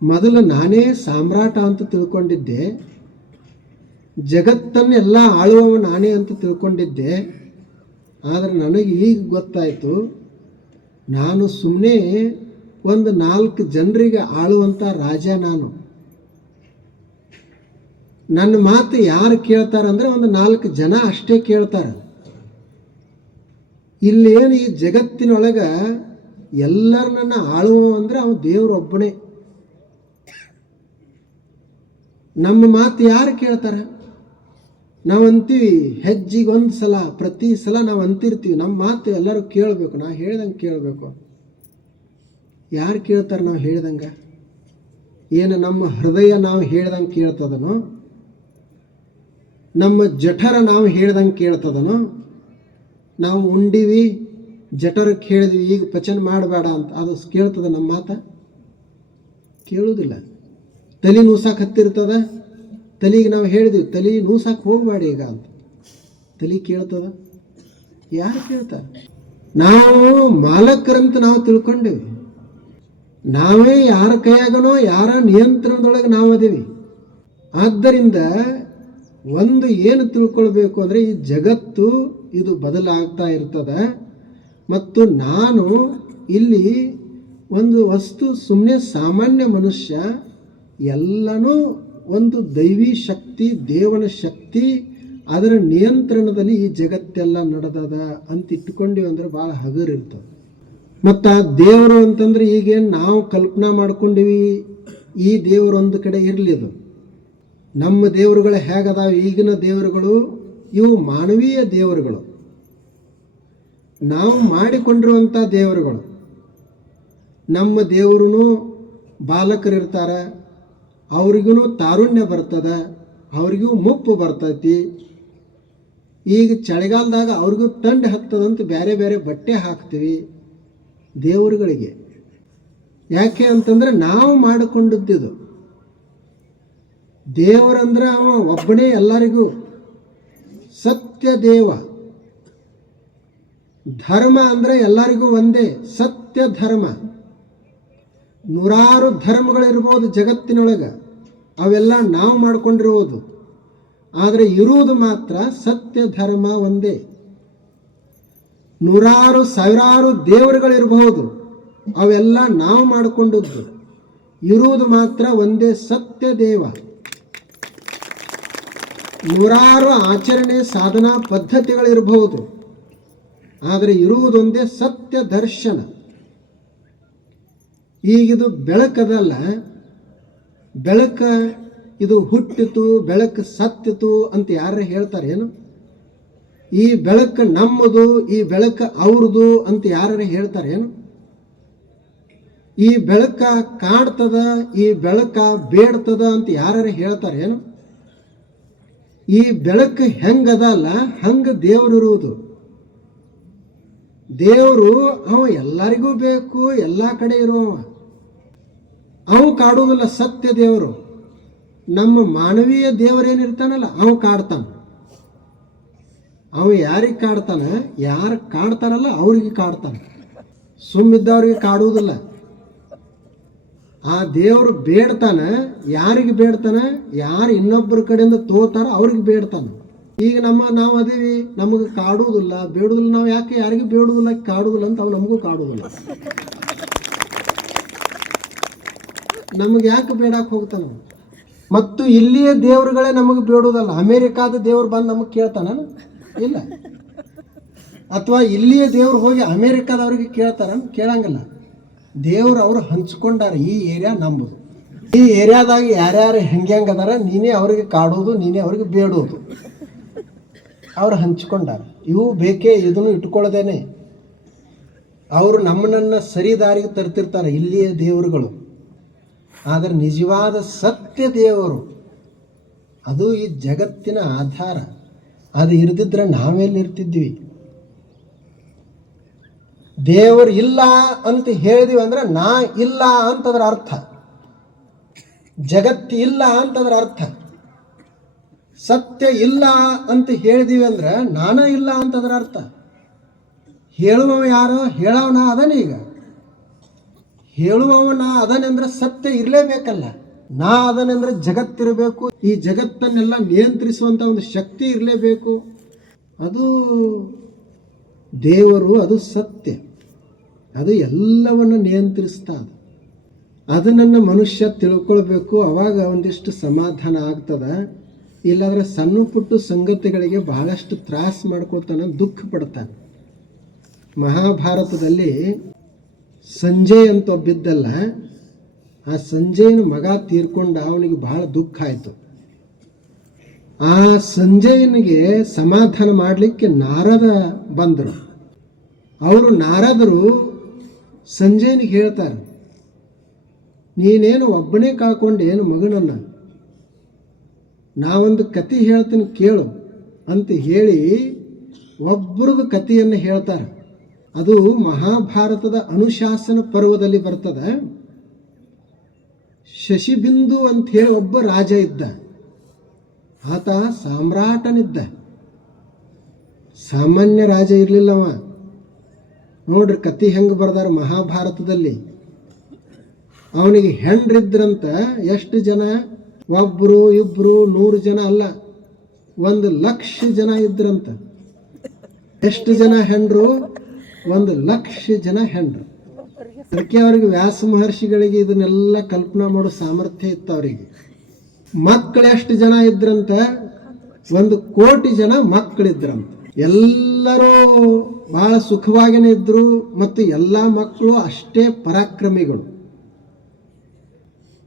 ಮೊದಲು ನಾನೇ ಸಾಮ್ರಾಟ ಅಂತ ತಿಳ್ಕೊಂಡಿದ್ದೆ, ಜಗತ್ತನ್ನೆಲ್ಲ ಆಳುವವ ನಾನೇ ಅಂತ ತಿಳ್ಕೊಂಡಿದ್ದೆ. ಆದರೆ ನನಗೆ ಈಗ ಗೊತ್ತಾಯಿತು, ನಾನು ಸುಮ್ಮನೆ ಒಂದು 4 ಜನರಿಗೆ ಆಳುವಂಥ ರಾಜ ನಾನು. ನನ್ನ ಮಾತು ಯಾರು ಕೇಳ್ತಾರಂದ್ರೆ ಒಂದು 4 ಜನ ಅಷ್ಟೇ ಕೇಳ್ತಾರೆ. ಇಲ್ಲೇನು ಈ ಜಗತ್ತಿನೊಳಗೆ ಎಲ್ಲರನ್ನ ಆಳುವ ಅಂದರೆ ಅವನು ದೇವರೊಬ್ಬನೇ. ನಮ್ಮ ಮಾತು ಯಾರು ಕೇಳ್ತಾರೆ? ನಾವು ಅಂತೀವಿ ಹೆಜ್ಜಿಗೆ ಒಂದು ಸಲ, ಪ್ರತಿ ಸಲ ನಾವು ಅಂತಿರ್ತೀವಿ ನಮ್ಮ ಮಾತು ಎಲ್ಲರೂ ಕೇಳಬೇಕು, ನಾ ಹೇಳ್ದಂಗೆ ಕೇಳಬೇಕು. ಯಾರು ಕೇಳ್ತಾರೆ ನಾವು ಹೇಳ್ದಂಗೆ? ಏನು ನಮ್ಮ ಹೃದಯ ನಾವು ಹೇಳ್ದಂಗೆ ಕೇಳ್ತದನೋ? ನಮ್ಮ ಜಠರ ನಾವು ಹೇಳ್ದಂಗೆ ಕೇಳ್ತದನೋ? ನಾವು ಉಂಡಿವಿ, ಜಠರಕ್ಕೆ ಹೇಳಿದ್ವಿ ಈಗ ಪಚನ ಮಾಡಬೇಡ ಅಂತ, ಅದು ಕೇಳ್ತದ ನಮ್ಮ ಮಾತ? ಕೇಳೋದಿಲ್ಲ. ತಲೆ ನೂಸಾಕ್ ಹತ್ತಿರ್ತದ, ತಲೆಗೆ ನಾವು ಹೇಳಿದ್ವಿ ತಲೆ ನೂಸಾಕ್ ಹೋಗಬೇಡ ಈಗ ಅಂತ, ತಲೆ ಕೇಳ್ತದ? ಯಾರು ಕೇಳ್ತಾರೆ? ನಾವು ಮಾಲಕರಂತ ನಾವು ತಿಳ್ಕೊಂಡೇವಿ. ನಾವೇ ಯಾರ ಕೈಯಾಗನೋ ಯಾರ ನಿಯಂತ್ರಣದೊಳಗೆ ನಾವು ಅದೀವಿ. ಆದ್ದರಿಂದ ಒಂದು ಏನು ತಿಳ್ಕೊಳ್ಬೇಕು ಅಂದರೆ ಈ ಜಗತ್ತು ಇದು ಬದಲಾಗ್ತಾ ಇರ್ತದೆ ಮತ್ತು ನಾನು ಇಲ್ಲಿ ಒಂದು ವಸ್ತು ಸುಮ್ಮನೆ ಸಾಮಾನ್ಯ ಮನುಷ್ಯ, ಎಲ್ಲನೂ ಒಂದು ದೈವಿ ಶಕ್ತಿ, ದೇವನ ಶಕ್ತಿ, ಅದರ ನಿಯಂತ್ರಣದಲ್ಲಿ ಈ ಜಗತ್ತೆಲ್ಲ ನಡೆದದ ಅಂತ ಇಟ್ಕೊಂಡಿವಿ ಅಂದ್ರೆ ಭಾಳ ಹಗರಿರ್ತದೆ. ಮತ್ತು ಆ ದೇವರು ಅಂತಂದ್ರೆ ಈಗೇನು ನಾವು ಕಲ್ಪನಾ ಮಾಡ್ಕೊಂಡಿವಿ, ಈ ದೇವರು ಒಂದು ಕಡೆ ಇರಲಿ. ಅದು ನಮ್ಮ ದೇವರುಗಳು ಹೇಗದಾವ, ಈಗಿನ ದೇವರುಗಳು ಇವು ಮಾನವೀಯ ದೇವರುಗಳು, ನಾವು ಮಾಡಿಕೊಂಡಿರುವಂಥ ದೇವರುಗಳು. ನಮ್ಮ ದೇವರು ಬಾಲಕರಿರ್ತಾರೆ, ಅವ್ರಿಗೂ ತಾರುಣ್ಯ ಬರ್ತದೆ, ಅವ್ರಿಗೂ ಮುಪ್ಪು ಬರ್ತೈತಿ. ಈಗ ಚಳಿಗಾಲದಾಗ ಅವ್ರಿಗೂ ತಂಡು ಹತ್ತದಂತ ಬೇರೆ ಬೇರೆ ಬಟ್ಟೆ ಹಾಕ್ತೀವಿ ದೇವರುಗಳಿಗೆ. ಯಾಕೆ ಅಂತಂದ್ರೆ ನಾವು ಮಾಡಿಕೊಂಡದ್ದು. ದೇವರಂದ್ರೆ ಅವ ಒಬ್ಬನೇ ಎಲ್ಲರಿಗೂ ಸತ್ಯ ದೇವ. ಧರ್ಮ ಅಂದರೆ ಎಲ್ಲರಿಗೂ ಒಂದೇ ಸತ್ಯ ಧರ್ಮ. ನೂರಾರು ಧರ್ಮಗಳಿರ್ಬೋದು ಜಗತ್ತಿನೊಳಗೆ, ಅವೆಲ್ಲ ನಾವು ಮಾಡಿಕೊಂಡಿರುವುದು. ಆದರೆ ಇರುವುದು ಮಾತ್ರ ಸತ್ಯ ಧರ್ಮ ಒಂದೇ. ನೂರಾರು ಸಾವಿರಾರು ದೇವರುಗಳಿರಬಹುದು, ಅವೆಲ್ಲ ನಾವು ಮಾಡಿಕೊಂಡದ್ದು. ಇರುವುದು ಮಾತ್ರ ಒಂದೇ ಸತ್ಯ ದೇವ. ನೂರಾರು ಆಚರಣೆ ಸಾಧನಾ ಪದ್ಧತಿಗಳಿರಬಹುದು, ಆದರೆ ಇರುವುದೊಂದೇ ಸತ್ಯ ದರ್ಶನ. ಈಗಿದು ಬೆಳಕದಲ್ಲ, ಬೆಳಕ ಇದು ಹುಟ್ಟಿತು, ಬೆಳಕು ಸತ್ತಿತು ಅಂತ ಯಾರು ಹೇಳ್ತಾರೇನು? ಈ ಬೆಳಕು ನಮ್ಮದು, ಈ ಬೆಳಕು ಅವ್ರದು ಅಂತ ಯಾರು ಹೇಳ್ತಾರೇನು? ಈ ಬೆಳಕ ಕಾಡ್ತದ, ಈ ಬೆಳಕ ಬೇಡ್ತದ ಅಂತ ಯಾರು ಹೇಳ್ತಾರೇನು? ಈ ಬೆಳಕು ಹೆಂಗದಲ್ಲ ಹಂಗೆ ದೇವರಿರುವುದು. ದೇವರು ಅವ ಎಲ್ಲರಿಗೂ ಬೇಕು, ಎಲ್ಲ ಕಡೆ ಇರುವವ. ಅವು ಕಾಡುವುದಿಲ್ಲ ಸತ್ಯ ದೇವರು. ನಮ್ಮ ಮಾನವೀಯ ದೇವರೇನಿರ್ತಾನಲ್ಲ ಅವ ಕಾಡ್ತಾನ. ಅವ ಯಾರಿಗೆ ಕಾಡ್ತಾನ? ಯಾರು ಕಾಡ್ತಾರಲ್ಲ ಅವ್ರಿಗೆ ಕಾಡ್ತಾನ, ಸುಮ್ಮಿದ್ದವ್ರಿಗೆ ಕಾಡುವುದಿಲ್ಲ. ಆ ದೇವರು ಬೇಡ್ತಾನ. ಯಾರಿಗೆ ಬೇಡ್ತಾನ? ಯಾರು ಇನ್ನೊಬ್ಬರ ಕಡೆಯಿಂದ ತೋತಾರ ಅವ್ರಿಗೆ ಬೇಡ್ತಾನ. ಈಗ ನಾವು ಅದೀವಿ, ನಮಗೆ ಕಾಡುವುದಿಲ್ಲ, ಬೇಡುವುದಿಲ್ಲ. ನಾವು ಯಾಕೆ ಯಾರಿಗೆ ಬೇಡುವುದಿಲ್ಲ, ಕಾಡುವುದಿಲ್ಲ ಅಂತ ಅವು ನಮಗೂ ಕಾಡುವುದಿಲ್ಲ. ನಮಗೆ ಯಾಕೆ ಬೇಡಕ್ಕೆ ಹೋಗ್ತಾನ? ಮತ್ತು ಇಲ್ಲಿಯ ದೇವರುಗಳೇ ನಮಗೆ ಬೇಡುವುದಲ್ಲ. ಅಮೇರಿಕಾದ ದೇವ್ರು ಬಂದು ನಮಗೆ ಕೇಳ್ತಾನ? ಇಲ್ಲ. ಅಥವಾ ಇಲ್ಲಿಯ ದೇವ್ರು ಹೋಗಿ ಅಮೇರಿಕಾದವ್ರಿಗೆ ಕೇಳ್ತಾರ? ಕೇಳಂಗಿಲ್ಲ. ದೇವ್ರು ಅವರು ಹಂಚ್ಕೊಂಡಾರ, ಈ ಏರಿಯಾ ನಂಬುದು. ಈ ಏರಿಯಾದಾಗ ಯಾರ್ಯಾರು ಹೆಂಗದಾರ ನೀನೇ ಅವ್ರಿಗೆ ಕಾಡೋದು, ನೀನೇ ಅವ್ರಿಗೆ ಬೇಡೋದು. ಅವ್ರು ಹಂಚ್ಕೊಂಡಾರ. ಇವು ಬೇಕೇ, ಇದನ್ನು ಇಟ್ಕೊಳ್ಳೋದೇನೆ. ಅವರು ನಮ್ಮನ್ನ ಸರಿ ದಾರಿಗೆ ತರ್ತಿರ್ತಾರೆ ಇಲ್ಲಿಯ ದೇವರುಗಳು. ಆದರೆ ನಿಜವಾದ ಸತ್ಯ ದೇವರು ಅದು ಈ ಜಗತ್ತಿನ ಆಧಾರ. ಅದು ಇರ್ದಿದ್ರೆ ನಾವೆಲ್ಲಿರ್ತಿದ್ವಿ? ದೇವರು ಇಲ್ಲ ಅಂತ ಹೇಳಿದ್ವಿ ಅಂದ್ರೆ ನಾ ಇಲ್ಲ ಅಂತದ್ರ ಅರ್ಥ. ಜಗತ್ತು ಇಲ್ಲ ಅಂತದ್ರ ಅರ್ಥ. ಸತ್ಯ ಇಲ್ಲ ಅಂತ ಹೇಳಿದೀವಿ ಅಂದ್ರೆ ನಾನ ಇಲ್ಲ ಅಂತದ್ರ ಅರ್ಥ. ಹೇಳುವವ ಯಾರು? ಹೇಳವನ ಅದನ್ನ. ಈಗ ಹೇಳುವವನ ಅದನೆಂದ್ರೆ ಸತ್ಯ ಇರಲೇಬೇಕಲ್ಲ. ನಾ ಅದನೆಂದ್ರೆ ಜಗತ್ತಿರಬೇಕು. ಈ ಜಗತ್ತನ್ನೆಲ್ಲ ನಿಯಂತ್ರಿಸುವಂಥ ಒಂದು ಶಕ್ತಿ ಇರಲೇಬೇಕು. ಅದು ದೇವರು, ಅದು ಸತ್ಯ. ಅದು ಎಲ್ಲವನ್ನು ನಿಯಂತ್ರಿಸ್ತಾ. ಅದನ್ನು ಮನುಷ್ಯ ತಿಳ್ಕೊಳ್ಬೇಕು. ಅವಾಗ ಒಂದಿಷ್ಟು ಸಮಾಧಾನ ಆಗ್ತದೆ. ಇಲ್ಲಾಂದ್ರೆ ಸಣ್ಣ ಪುಟ್ಟ ಸಂಗತಿಗಳಿಗೆ ಬಹಳಷ್ಟು ತ್ರಾಸ ಮಾಡ್ಕೊಳ್ತಾನೆ, ದುಃಖ ಪಡ್ತಾನೆ. ಮಹಾಭಾರತದಲ್ಲಿ ಸಂಜಯ್ ಅಂತ ಒಬ್ಬಿದ್ದಲ್ಲ, ಆ ಸಂಜಯನ ಮಗ ತೀರ್ಕೊಂಡ. ಅವನಿಗೆ ಬಹಳ ದುಃಖ ಆಯಿತು. ಆ ಸಂಜಯನಿಗೆ ಸಮಾಧಾನ ಮಾಡಲಿಕ್ಕೆ ನಾರದ ಬಂದರು. ಅವರು ನಾರದರು ಸಂಜಯನಿಗೆ ಹೇಳ್ತಾರೆ, ನೀನೇನು ಒಬ್ಬನೇ ಕಳ್ಕೊಂಡೇನು ಮಗನನ್ನ? ನಾವೊಂದು ಕತೆ ಹೇಳ್ತೀನಿ ಕೇಳು ಅಂತ ಹೇಳಿ ಒಬ್ಬರದು ಕಥೆಯನ್ನು ಹೇಳ್ತಾರೆ. ಅದು ಮಹಾಭಾರತದ ಅನುಶಾಸನ ಪರ್ವದಲ್ಲಿ ಬರ್ತದೆ. ಶಶಿಬಿಂದು ಅಂತ ಹೇಳಿ ಒಬ್ಬ ರಾಜ ಇದ್ದ. ಆತ ಸಾಮ್ರಾಟನಿದ್ದ, ಸಾಮಾನ್ಯ ರಾಜ ಇರಲಿಲ್ಲವ. ನೋಡ್ರಿ ಕತೆ ಹೆಂಗೆ ಬರ್ದಾರ ಮಹಾಭಾರತದಲ್ಲಿ. ಅವನಿಗೆ ಹೆಂಡ್ರಿದ್ರಂತ ಎಷ್ಟು ಜನ? ಒಬ್ಬರು ಇಬ್ಬರು 100 ಜನ ಅಲ್ಲ, 1,00,000 ಜನ ಇದ್ರಂತ. ಎಷ್ಟು ಜನ ಹೆಂಡ್ರು? 1,00,000 ಜನ ಹೆಂಡ್ರು. ಅದಕ್ಕೆ ಅವ್ರಿಗೆ ವ್ಯಾಸ ಮಹರ್ಷಿಗಳಿಗೆ ಇದನ್ನೆಲ್ಲ ಕಲ್ಪನಾ ಮಾಡೋ ಸಾಮರ್ಥ್ಯ ಇತ್ತು ಅವರಿಗೆ. ಮಕ್ಕಳು ಎಷ್ಟು ಜನ ಇದ್ರಂತ? 1,00,00,000 ಜನ ಮಕ್ಕಳಿದ್ರಂತ. ಎಲ್ಲರೂ ಬಹಳ ಸುಖವಾಗಿನೇ ಇದ್ರು ಮತ್ತು ಎಲ್ಲ ಮಕ್ಕಳು ಅಷ್ಟೇ ಪರಾಕ್ರಮಿಗಳು.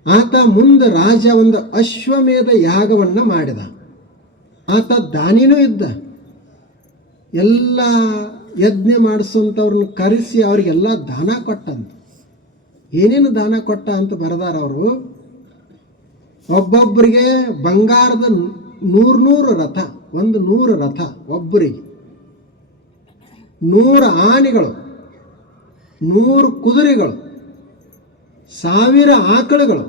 ಆತ ಮುಂದೆ ರಾಜ ಒಂದು ಅಶ್ವಮೇಧ ಯಾಗವನ್ನು ಮಾಡಿದ. ಆತ ದಾನಿನೂ ಇದ್ದ. ಎಲ್ಲ ಯಜ್ಞ ಮಾಡಿಸುವಂಥವ್ರನ್ನ ಕರೆಸಿ ಅವರಿಗೆಲ್ಲ ದಾನ ಕೊಟ್ಟಂತ. ಏನೇನು ದಾನ ಕೊಟ್ಟ ಅಂತ ಬರೆದಾರ ಅವರು. ಒಬ್ಬೊಬ್ಬರಿಗೆ ಬಂಗಾರದ 100 ರಥ, 100 ರಥ ಒಬ್ಬರಿಗೆ, 100 ಆನೆಗಳು, 100 ಕುದುರೆಗಳು, 1000 ಆಕಳುಗಳು,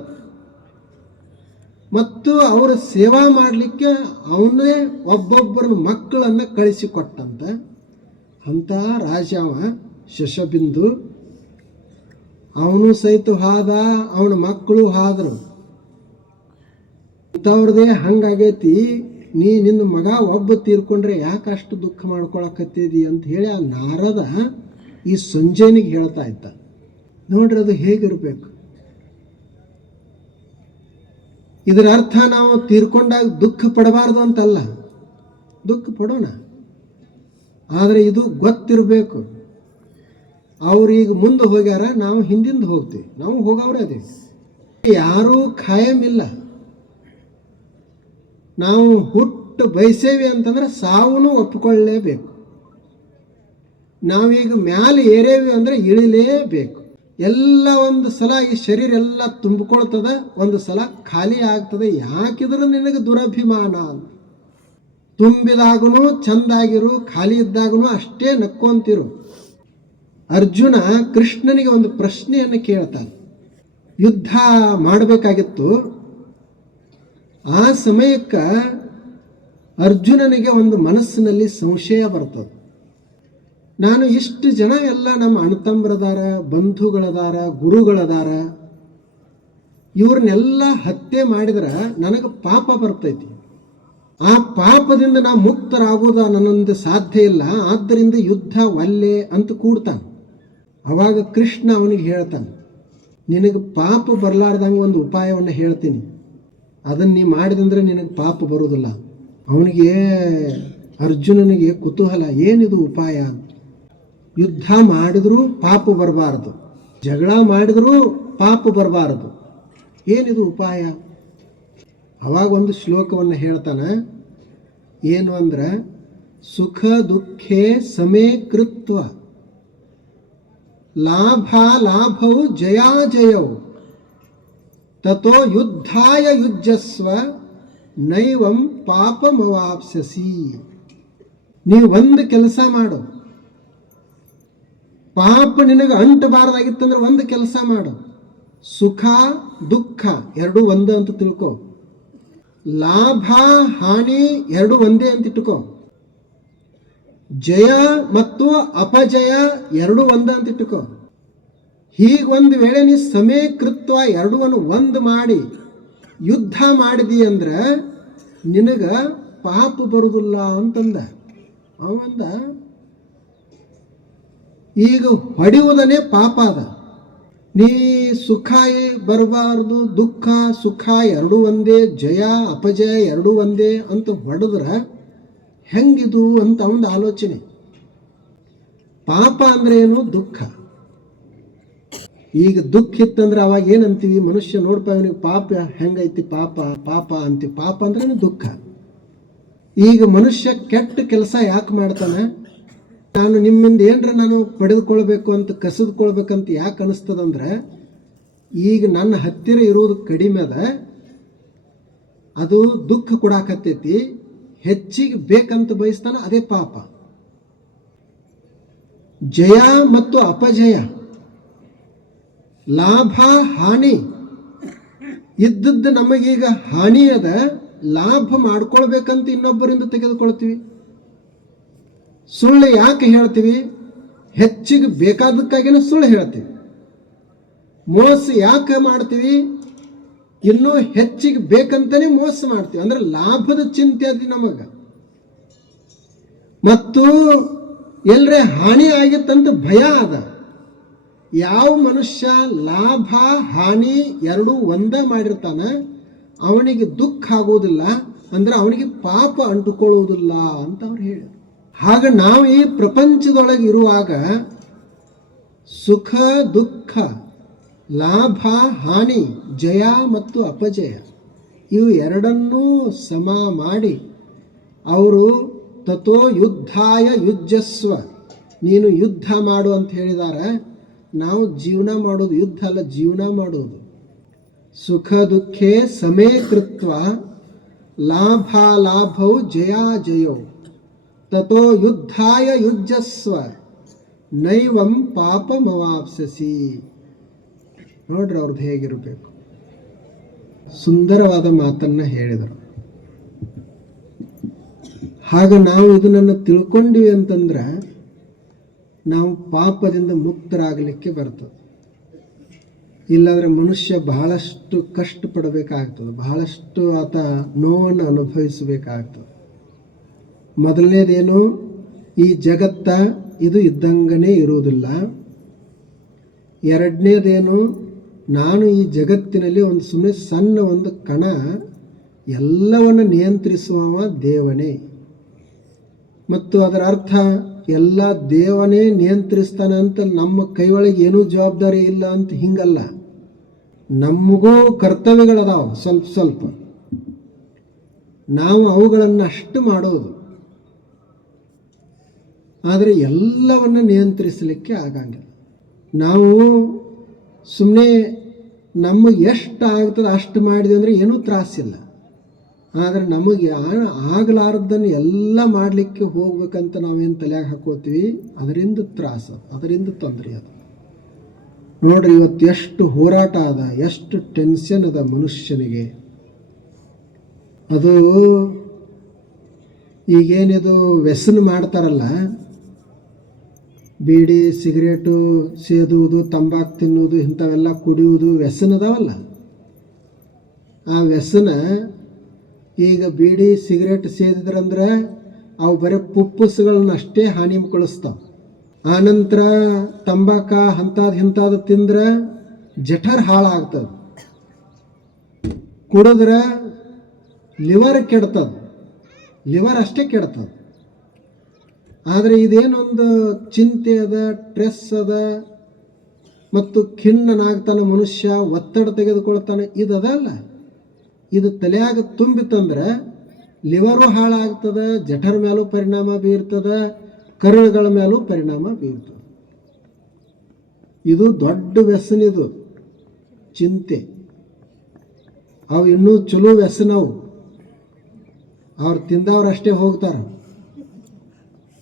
ಮತ್ತು ಅವರ ಸೇವಾ ಮಾಡಲಿಕ್ಕೆ ಅವನೇ ಒಬ್ಬೊಬ್ಬರ ಮಕ್ಕಳನ್ನು ಕಳಿಸಿಕೊಟ್ಟಂತ. ಅಂಥ ರಾಜ ಅವ ಶಶಬಿಂದು. ಅವನು ಸಹಿತ ಹಾದ, ಅವನ ಮಕ್ಕಳು ಹಾದರು. ಇಂಥವ್ರದೇ ಹಂಗಾಗೈತಿ, ನಿನ್ನ ಮಗ ಒಬ್ಬ ತೀರ್ಕೊಂಡ್ರೆ ಯಾಕೆ ಅಷ್ಟು ದುಃಖ ಮಾಡ್ಕೊಳಕತ್ತಿದಿ ಅಂತ ಹೇಳಿ ಆ ನಾರದ ಈ ಸಂಜಯನಿಗೆ ಹೇಳ್ತಾ ಇದ್ದ. ನೋಡ್ರಿ ಅದು ಹೇಗಿರ್ಬೇಕು. ಇದರ ಅರ್ಥ ನಾವು ತೀರ್ಕೊಂಡಾಗ ದುಃಖ ಪಡಬಾರ್ದು ಅಂತಲ್ಲ, ದುಃಖ ಪಡೋಣ. ಆದರೆ ಇದು ಗೊತ್ತಿರಬೇಕು. ಅವ್ರೀಗ ಮುಂದೆ ಹೋಗ್ಯಾರ, ನಾವು ಹಿಂದಿಂದ ಹೋಗ್ತೀವಿ, ನಾವು ಹೋಗವ್ರೆ ಅದೇ. ಯಾರೂ ಖಾಯಂ ಇಲ್ಲ. ನಾವು ಹುಟ್ಟು ಬಯಸೇವಿ ಅಂತಂದ್ರೆ ಸಾವನು ಒಪ್ಪಿಕೊಳ್ಳಲೇಬೇಕು. ನಾವೀಗ ಮ್ಯಾಲೆ ಏರೇವಿ ಅಂದರೆ ಇಳಿಲೇಬೇಕು. ಎಲ್ಲ ಒಂದು ಸಲ ಈ ಶರೀರ ಎಲ್ಲ ತುಂಬಿಕೊಳ್ತದ, ಒಂದು ಸಲ ಖಾಲಿ ಆಗ್ತದೆ. ಯಾಕಿದ್ರೆ ನಿನಗೆ ದುರಭಿಮಾನ ಅಂತ. ತುಂಬಿದಾಗೂ ಚಂದಾಗಿರು, ಖಾಲಿ ಇದ್ದಾಗೂ ಅಷ್ಟೇ ನಕ್ಕೊಂತಿರು. ಅರ್ಜುನ ಕೃಷ್ಣನಿಗೆ ಒಂದು ಪ್ರಶ್ನೆಯನ್ನು ಕೇಳ್ತಾನೆ. ಯುದ್ಧ ಮಾಡಬೇಕಾಗಿತ್ತು. ಆ ಸಮಯಕ್ಕೆ ಅರ್ಜುನನಿಗೆ ಒಂದು ಮನಸ್ಸಿನಲ್ಲಿ ಸಂಶಯ ಬರ್ತದೆ. ನಾನು ಇಷ್ಟು ಜನ ಎಲ್ಲ ನಮ್ಮ ಅಣ್ಣತಮ್ಮರದಾರ, ಬಂಧುಗಳದಾರ, ಗುರುಗಳದಾರ, ಇವ್ರನ್ನೆಲ್ಲ ಹತ್ಯೆ ಮಾಡಿದ್ರೆ ನನಗೆ ಪಾಪ ಬರ್ತೈತಿ. ಆ ಪಾಪದಿಂದ ನಾ ಮುಕ್ತರಾಗೋದ ನನ್ನಿಂದ ಸಾಧ್ಯ ಇಲ್ಲ. ಆದ್ದರಿಂದ ಯುದ್ಧ ಒಲ್ಲೆ ಅಂತ ಕೂಡ್ತಾನೆ. ಅವಾಗ ಕೃಷ್ಣ ಅವನಿಗೆ ಹೇಳ್ತಾನೆ, ನಿನಗೆ ಪಾಪ ಬರಲಾರ್ದಂಗೆ ಒಂದು ಉಪಾಯವನ್ನು ಹೇಳ್ತೀನಿ, ಅದನ್ನು ನೀ ಮಾಡಿದಂದ್ರೆ ನಿನಗೆ ಪಾಪ ಬರೋದಿಲ್ಲ. ಅವನಿಗೆ ಅರ್ಜುನನಿಗೆ ಕುತೂಹಲ, ಏನಿದು ಉಪಾಯ? ಯುದ್ಧ ಮಾಡಿದ್ರೂ ಪಾಪ ಬರಬಾರದು, ಜಗಳ ಮಾಡಿದ್ರೂ ಪಾಪ ಬರಬಾರದು, ಏನಿದು ಉಪಾಯ? ಅವಾಗ ಒಂದು ಶ್ಲೋಕವನ್ನು ಹೇಳ್ತಾನೆ. ಏನು ಅಂದ್ರೆ, ಸುಖ ದುಃಖೇ ಸಮೇ ಕೃತ್ವ ಲಾಭೌ ಜಯಾಜಯೌ ತಥೋ ಯುದ್ಧಾಯ ಯುಜ್ಯಸ್ವ ನೈವಂ ಪಾಪಮವಾಪ್ಸ್ಯಸಿ. ನೀವು ಒಂದು ಕೆಲಸ ಮಾಡು, ಪಾಪ ನಿನಗೆ ಅಂಟಬಾರದಾಗಿತ್ತಂದ್ರೆ ಒಂದು ಕೆಲಸ ಮಾಡು. ಸುಖ ದುಃಖ ಎರಡೂ ಒಂದೇ ಅಂತ ತಿಳ್ಕೊ. ಲಾಭ ಹಾನಿ ಎರಡೂ ಒಂದೇ ಅಂತ ಇಟ್ಕೋ. ಜಯ ಮತ್ತು ಅಪಜಯ ಎರಡೂ ಒಂದೇ ಅಂತ ಇಟ್ಕೋ. ಹೀಗೊಂದು ವೇಳೆ ನೀ ಸಮೀಕೃತ್ವ ಎರಡೂವನ್ನು ಒಂದು ಮಾಡಿ ಯುದ್ಧ ಮಾಡಿದಿ ಅಂದ್ರೆ ನಿನಗ ಪಾಪ ಬರುವುದಿಲ್ಲ ಅಂತಂದ. ಅವಂದ ಈಗ ಹೊಡೆಯುವುದನ್ನೇ ಪಾಪ ಅದ. ನೀ ಸುಖ ಬರಬಾರ್ದು, ದುಃಖ ಸುಖ ಎರಡೂ ಒಂದೇ, ಜಯ ಅಪಜಯ ಎರಡೂ ಒಂದೇ ಅಂತ ಹೊಡೆದ್ರೆ ಹೆಂಗಿದು ಅಂತ ಒಂದು ಆಲೋಚನೆ. ಪಾಪ ಅಂದ್ರೆ ಏನು? ದುಃಖ. ಈಗ ದುಃಖ ಇತ್ತಂದ್ರೆ ಅವಾಗ ಏನಂತೀವಿ? ಮನುಷ್ಯ ನೋಡ್ಪ ಇವನಿಗೆ ಪಾಪ ಹೆಂಗೈತಿ, ಪಾಪ ಪಾಪ ಅಂತೀವಿ. ಪಾಪ ಅಂದ್ರೆ ದುಃಖ. ಈಗ ಮನುಷ್ಯ ಕೆಟ್ಟ ಕೆಲಸ ಯಾಕೆ ಮಾಡ್ತಾನೆ? ನಾನು ನಿಮ್ಮಿಂದ ಏನರ ನಾನು ಪಡೆದುಕೊಳ್ಬೇಕು ಅಂತ, ಕಸಿದುಕೊಳ್ಬೇಕಂತ ಯಾಕೆ ಅನಿಸ್ತದಂದ್ರೆ, ಈಗ ನನ್ನ ಹತ್ತಿರ ಇರೋದು ಕಡಿಮೆ ಅದ, ಅದು ದುಃಖ ಕೊಡಾಕತ್ತೈತಿ, ಹೆಚ್ಚಿಗೆ ಬೇಕಂತ ಬಯಸ್ತಾನೆ, ಅದೇ ಪಾಪ. ಜಯ ಮತ್ತು ಅಪಜಯ, ಲಾಭ ಹಾನಿ ಇದ್ದದ್ದು ನಮಗೀಗ ಹಾನಿ ಅದ, ಲಾಭ ಮಾಡ್ಕೊಳ್ಬೇಕಂತ ಇನ್ನೊಬ್ಬರಿಂದ ತೆಗೆದುಕೊಳ್ತೀವಿ. ಸುಳ್ಳು ಯಾಕೆ ಹೇಳ್ತೀವಿ? ಹೆಚ್ಚಿಗೆ ಬೇಕಾದಕ್ಕಾಗಿನ ಸುಳ್ಳು ಹೇಳ್ತೀವಿ. ಮೋಸ ಯಾಕೆ ಮಾಡ್ತೀವಿ? ಇನ್ನೂ ಹೆಚ್ಚಿಗೆ ಬೇಕಂತಲೇ ಮೋಸ ಮಾಡ್ತೀವಿ. ಅಂದ್ರೆ ಲಾಭದ ಚಿಂತೆ ಅದು ನಮಗೆ. ಮತ್ತು ಎಲ್ಲರೇ ಹಾನಿ ಆಗಿತ್ತಂತ ಭಯ ಅದ. ಯಾವ ಮನುಷ್ಯ ಲಾಭ ಹಾನಿ ಎರಡೂ ಒಂದೇ ಮಾಡಿರ್ತಾನ, ಅವನಿಗೆ ದುಃಖ ಆಗೋದಿಲ್ಲ, ಅಂದ್ರೆ ಅವನಿಗೆ ಪಾಪ ಅಂಟುಕೊಳ್ಳುವುದಿಲ್ಲ ಅಂತ ಅವ್ರು ಹೇಳಿ. ಹಾಗೆ ನಾವು ಈ ಪ್ರಪಂಚದೊಳಗೆ ಇರುವಾಗ ಸುಖ ದುಃಖ, ಲಾಭ ಹಾನಿ, ಜಯ ಮತ್ತು ಅಪಜಯ ಇವು ಎರಡನ್ನೂ ಸಮ ಮಾಡಿ ಅವರು ತಥೋ ಯುದ್ಧಾಯ ಯುಜ್ಯಸ್ವ, ನೀನು ಯುದ್ಧ ಮಾಡು ಅಂತ ಹೇಳಿದ್ದಾರೆ. ನಾವು ಜೀವನ ಮಾಡೋದು ಯುದ್ಧ ಅಲ್ಲ, ಜೀವನ ಮಾಡೋದು. ಸುಖ ದುಃಖೇ ಸಮೇ ಕೃತ್ವ ಲಾಭಾಲಾಭೌ ಜಯಾಜಯೌ ತಥೋ ಯುದ್ಧಾಯ ಯುಜ್ಯಸ್ವ ನೈವಂ ಪಾಪಮವಾಪ್ಸಸಿ. ನೋಡ್ರಿ ಅವ್ರದ್ದು ಹೇಗಿರಬೇಕು. ಸುಂದರವಾದ ಮಾತನ್ನ ಹೇಳಿದರು. ಹಾಗೆ ನಾವು ಇದನ್ನು ತಿಳ್ಕೊಂಡಿವಿ ಅಂತಂದ್ರೆ ನಾವು ಪಾಪದಿಂದ ಮುಕ್ತರಾಗಲಿಕ್ಕೆ ಬರ್ತದೆ. ಇಲ್ಲಾಂದರೆ ಮನುಷ್ಯ ಬಹಳಷ್ಟು ಕಷ್ಟಪಡಬೇಕಾಗ್ತದೆ, ಬಹಳಷ್ಟು ಆತ ನೋವನ್ನು ಅನುಭವಿಸಬೇಕಾಗ್ತದೆ. ಮೊದಲನೇದೇನು, ಈ ಜಗತ್ತ ಇದು ಇದ್ದಂಗನೇ ಇರುವುದಿಲ್ಲ. ಎರಡನೇದೇನು, ನಾನು ಈ ಜಗತ್ತಿನಲ್ಲಿ ಒಂದು ಸುಮ್ಮನೆ ಸಣ್ಣ ಒಂದು ಕಣ, ಎಲ್ಲವನ್ನು ನಿಯಂತ್ರಿಸುವವ ದೇವನೇ. ಮತ್ತು ಅದರ ಅರ್ಥ ಎಲ್ಲ ದೇವನೇ ನಿಯಂತ್ರಿಸ್ತಾನೆ ಅಂತ ನಮ್ಮ ಕೈ ಒಳಗೆ ಏನೂ ಜವಾಬ್ದಾರಿ ಇಲ್ಲ ಅಂತ ಹಿಂಗಲ್ಲ. ನಮಗೂ ಕರ್ತವ್ಯಗಳದಾವ ಸ್ವಲ್ಪ ಸ್ವಲ್ಪ, ನಾವು ಅವುಗಳನ್ನು ಅಷ್ಟು ಮಾಡೋದು. ಆದರೆ ಎಲ್ಲವನ್ನು ನಿಯಂತ್ರಿಸಲಿಕ್ಕೆ ಆಗಂಗಿಲ್ಲ. ನಾವು ಸುಮ್ಮನೆ ನಮಗೆ ಎಷ್ಟು ಆಗ್ತದೆ ಅಷ್ಟು ಮಾಡಿದೆ ಅಂದರೆ ಏನೂ ತ್ರಾಸಿಲ್ಲ. ಆದರೆ ನಮಗೆ ಆಗಲಾರದನ್ನು ಎಲ್ಲ ಮಾಡಲಿಕ್ಕೆ ಹೋಗ್ಬೇಕಂತ ನಾವೇನು ತಲೆಯಾಗ ಹಾಕೋತೀವಿ, ಅದರಿಂದ ತ್ರಾಸ, ಅದರಿಂದ ತೊಂದರೆ ಅದು. ನೋಡ್ರಿ ಇವತ್ತು ಎಷ್ಟು ಹೋರಾಟ ಅದ, ಎಷ್ಟು ಟೆನ್ಷನ್ ಅದ ಮನುಷ್ಯನಿಗೆ. ಅದು ಈಗೇನಿದು ವ್ಯಸನ ಮಾಡ್ತಾರಲ್ಲ, ಬೀಡಿ ಸಿಗರೇಟು ಸೇದುವುದು, ತಂಬಾಕು ತಿನ್ನುವುದು, ಇಂಥವೆಲ್ಲ ಕುಡಿಯುವುದು ವ್ಯಸನ ಅದಾವಲ್ಲ. ಆ ವ್ಯಸನ ಈಗ ಬೀಡಿ ಸಿಗರೇಟ್ ಸೇದಿದ್ರಂದ್ರೆ ಅವು ಬರೀ ಪುಪ್ಪುಸ್ಗಳನ್ನ ಅಷ್ಟೇ ಹಾನಿ ಕಳಿಸ್ತಾವೆ. ಆನಂತರ ತಂಬಾಕ ಇಂಥದ್ದು ತಿಂದ್ರೆ ಜಠರ್ ಹಾಳಾಗ್ತದೆ, ಕುಡಿದ್ರೆ ಲಿವರ್ ಕೆಡ್ತದೆ, ಲಿವರ್ ಅಷ್ಟೇ ಕೆಡ್ತದೆ. ಆದರೆ ಇದೇನೊಂದು ಚಿಂತೆ ಅದ, ಸ್ಟ್ರೆಸ್ ಅದ, ಮತ್ತು ಖಿನ್ನನಾಗ್ತಾನೆ ಮನುಷ್ಯ, ಒತ್ತಡ ತೆಗೆದುಕೊಳ್ತಾನೆ, ಇದಲ್ಲ. ಇದು ತಲೆಯಾಗ ತುಂಬಿತಂದ್ರೆ ಲಿವರು ಹಾಳಾಗ್ತದೆ, ಜಠರ ಮೇಲೂ ಪರಿಣಾಮ ಬೀರ್ತದೆ, ಕರುಳುಗಳ ಮೇಲೂ ಪರಿಣಾಮ ಬೀರ್ತದೆ. ಇದು ದೊಡ್ಡ ವ್ಯಸನ, ಇದು ಚಿಂತೆ. ಅವು ಇನ್ನೂ ಚಲೋ ವ್ಯಸನ. ಅವು ಅವ್ರು ತಿಂದವ್ರು ಅಷ್ಟೇ ಹೋಗ್ತಾರೆ.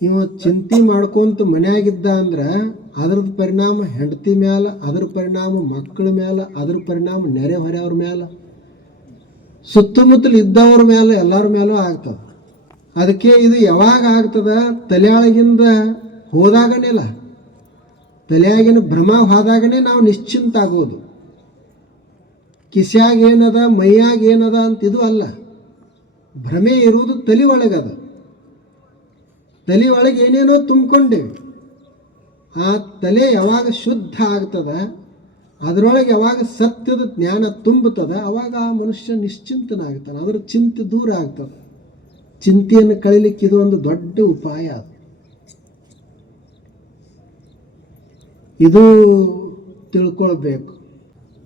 ಇವ ಚಿಂತೆ ಮಾಡ್ಕೊಂತ ಮನೆಯಾಗಿದ್ದ ಅಂದ್ರೆ ಅದ್ರದ್ದು ಪರಿಣಾಮ ಹೆಂಡತಿ ಮ್ಯಾಲ, ಅದ್ರ ಪರಿಣಾಮ ಮಕ್ಕಳ ಮ್ಯಾಲ, ಅದ್ರ ಪರಿಣಾಮ ನೆರೆ ಹೊರೆಯವ್ರ ಮ್ಯಾಲ, ಸುತ್ತಮುತ್ತಲು ಇದ್ದವ್ರ ಮೇಲೆ, ಎಲ್ಲರ ಮೇಲೂ ಆಗ್ತದೆ. ಅದಕ್ಕೆ ಇದು ಯಾವಾಗ ಆಗ್ತದ, ತಲೆಯೊಳಗಿಂದ ಹೋದಾಗನೇಲ್ಲ, ತಲೆಯಾಗಿನ ಭ್ರಮ ಹೋದಾಗನೇ ನಾವು ನಿಶ್ಚಿಂತ ಆಗೋದು. ಕಿಸ್ಯಾಗ ಏನದ, ಮೈಯಾಗ ಏನದ ಅಂತ ಇದು ಅಲ್ಲ. ಭ್ರಮೆ ಇರುವುದು ತಲೆ ಒಳಗದ. ತಲೆ ಒಳಗೆ ಏನೇನೋ ತುಂಬಿಕೊಂಡೇವಿ. ಆ ತಲೆ ಯಾವಾಗ ಶುದ್ಧ ಆಗ್ತದ, ಅದರೊಳಗೆ ಯಾವಾಗ ಸತ್ಯದ ಜ್ಞಾನ ತುಂಬುತ್ತದೆ, ಅವಾಗ ಆ ಮನುಷ್ಯ ನಿಶ್ಚಿಂತನಾಗ್ತಾನೆ. ಅದರ ಚಿಂತೆ ದೂರ ಆಗ್ತದೆ. ಚಿಂತೆಯನ್ನು ಕಳೀಲಿಕ್ಕೆ ಇದು ಒಂದು ದೊಡ್ಡ ಉಪಾಯ. ಇದು ತಿಳ್ಕೊಳ್ಬೇಕು.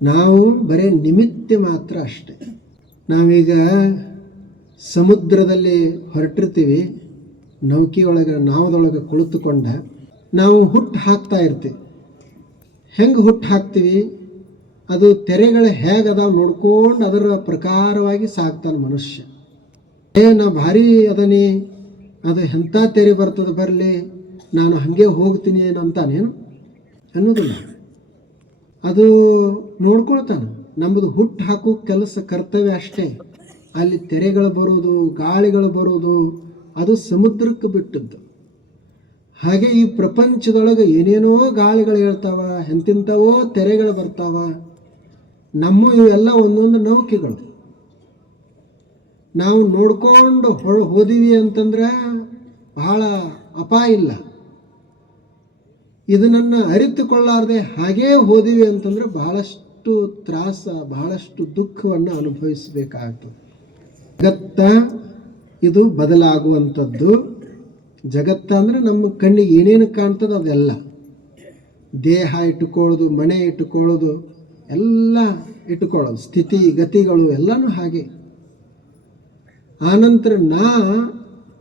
ನಾವು ಬರೀ ನಿಮಿತ್ತ ಮಾತ್ರ ಅಷ್ಟೆ. ನಾವೀಗ ಸಮುದ್ರದಲ್ಲಿ ಹೊರಟಿರ್ತೀವಿ, ನೌಕೆಯೊಳಗೆ ನಾವದೊಳಗೆ ಕುಳಿತುಕೊಂಡ ನಾವು ಹುಟ್ಟು ಹಾಕ್ತಾ ಇರ್ತೀವಿ. ಹೆಂಗೆ ಹುಟ್ಟು ಹಾಕ್ತೀವಿ, ಅದು ತೆರೆಗಳು ಹೇಗದಾವ ನೋಡ್ಕೊಂಡು ಅದರ ಪ್ರಕಾರವಾಗಿ ಸಾಕ್ತಾನೆ ಮನುಷ್ಯ. ನಾ ಭಾರಿ ಅದನಿ, ಅದು ಎಂಥ ತೆರೆ ಬರ್ತದೆ ಬರಲಿ, ನಾನು ಹಾಗೆ ಹೋಗ್ತೀನಿ ಏನು ಅಂತಾನೇನು ಅನ್ನೋದಿಲ್ಲ. ಅದು ನೋಡ್ಕೊಳ್ತಾನೆ. ನಮ್ಮದು ಹುಟ್ಟು ಹಾಕೋ ಕೆಲಸ ಕರ್ತವ್ಯ ಅಷ್ಟೇ. ಅಲ್ಲಿ ತೆರೆಗಳು ಬರೋದು, ಗಾಳಿಗಳು ಬರೋದು, ಅದು ಸಮುದ್ರಕ್ಕೆ ಬಿಟ್ಟದ್ದು. ಹಾಗೆ ಈ ಪ್ರಪಂಚದೊಳಗೆ ಏನೇನೋ ಗಾಳಿಗಳು ಹೇಳ್ತಾವ, ಎಂತಿಂಥವೋ ತೆರೆಗಳು ಬರ್ತಾವ. ನಮ್ಮ ಇವೆಲ್ಲ ಒಂದೊಂದು ನೌಕೆಗಳು. ನಾವು ನೋಡ್ಕೊಂಡು ಹೋದಿವಿ ಅಂತಂದ್ರೆ ಬಹಳ ಅಪಾಯ ಇಲ್ಲ. ಇದನ್ನು ಅರಿತುಕೊಳ್ಳಾರ್ದೆ ಹಾಗೇ ಹೋದಿವಿ ಅಂತಂದ್ರೆ ಬಹಳಷ್ಟು ತ್ರಾಸ, ಬಹಳಷ್ಟು ದುಃಖವನ್ನು ಅನುಭವಿಸಬೇಕಾಗ್ತದೆ. ಜಗತ್ತ ಇದು ಬದಲಾಗುವಂಥದ್ದು. ಜಗತ್ತ ಅಂದರೆ ನಮ್ಮ ಕಣ್ಣಿಗೆ ಏನೇನು ಕಾಣ್ತದೆ ಅದೆಲ್ಲ. ದೇಹ ಇಟ್ಟುಕೊಳ್ಳೋದು, ಮನೆ ಇಟ್ಟುಕೊಳ್ಳೋದು, ಎಲ್ಲ ಇಟ್ಟುಕೊಳ್ಳೋದು, ಸ್ಥಿತಿ ಗತಿಗಳು ಎಲ್ಲನೂ ಹಾಗೆ. ಆನಂತರ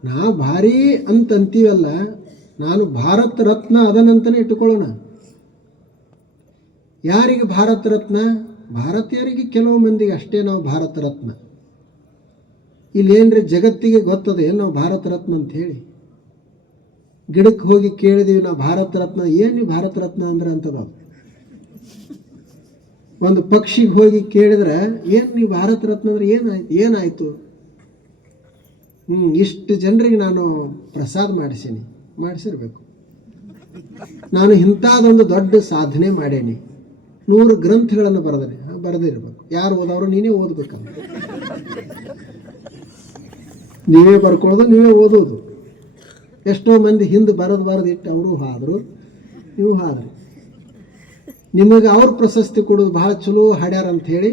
ನಾ ಭಾರಿ ಅಂತ ಅಂತೀವಲ್ಲ, ನಾನು ಭಾರತ ರತ್ನ ಅದನಂತನೇ ಇಟ್ಟುಕೊಳ್ಳೋಣ. ಯಾರಿಗೆ ಭಾರತ ರತ್ನ? ಭಾರತೀಯರಿಗೆ ಕೆಲವು ಮಂದಿಗೆ ಅಷ್ಟೇ ನಾವು ಭಾರತ ರತ್ನ. ಇಲ್ಲೇನ್ರಿ ಜಗತ್ತಿಗೆ ಗೊತ್ತದೆ ನಾವು ಭಾರತ ರತ್ನ ಅಂತ ಹೇಳಿ. ಗಿಡಕ್ಕೆ ಹೋಗಿ ಕೇಳಿದೀವಿ ನಾವು ಭಾರತ ರತ್ನ, ಏನು ನೀವು ಭಾರತ ರತ್ನ ಅಂದ್ರೆ ಅಂತದ. ಒಂದು ಪಕ್ಷಿಗೆ ಹೋಗಿ ಕೇಳಿದ್ರೆ ಏನು ನೀವು ಭಾರತ ರತ್ನ ಅಂದ್ರೆ ಏನಾಯ್ತು? ಇಷ್ಟು ಜನರಿಗೆ ನಾನು ಪ್ರಸಾದ ಮಾಡಿಸಿರ್ಬೇಕು, ನಾನು ಇಂಥದ್ದೊಂದು ದೊಡ್ಡ ಸಾಧನೆ ಮಾಡೇನಿ, 100 ಗ್ರಂಥಗಳನ್ನು ಬರೆದಿರ್ಬೇಕು. ಯಾರು ಓದವರು? ನೀನೇ ಓದ್ಬೇಕಂತ. ನೀವೇ ಬರ್ಕೊಳ್ಳೋದು, ನೀವೇ ಓದೋದು. ಎಷ್ಟೋ ಮಂದಿ ಹಿಂದೆ ಬರೆದಿಟ್ಟು ಅವರು ಹಾದರು, ನೀವು ಹಾದ್ರಿ. ನಿಮಗೆ ಅವ್ರ ಪ್ರಶಸ್ತಿ ಕೊಡೋದು, ಭಾಳ ಚಲೋ ಹಾಡ್ಯಾರ ಅಂತ ಹೇಳಿ.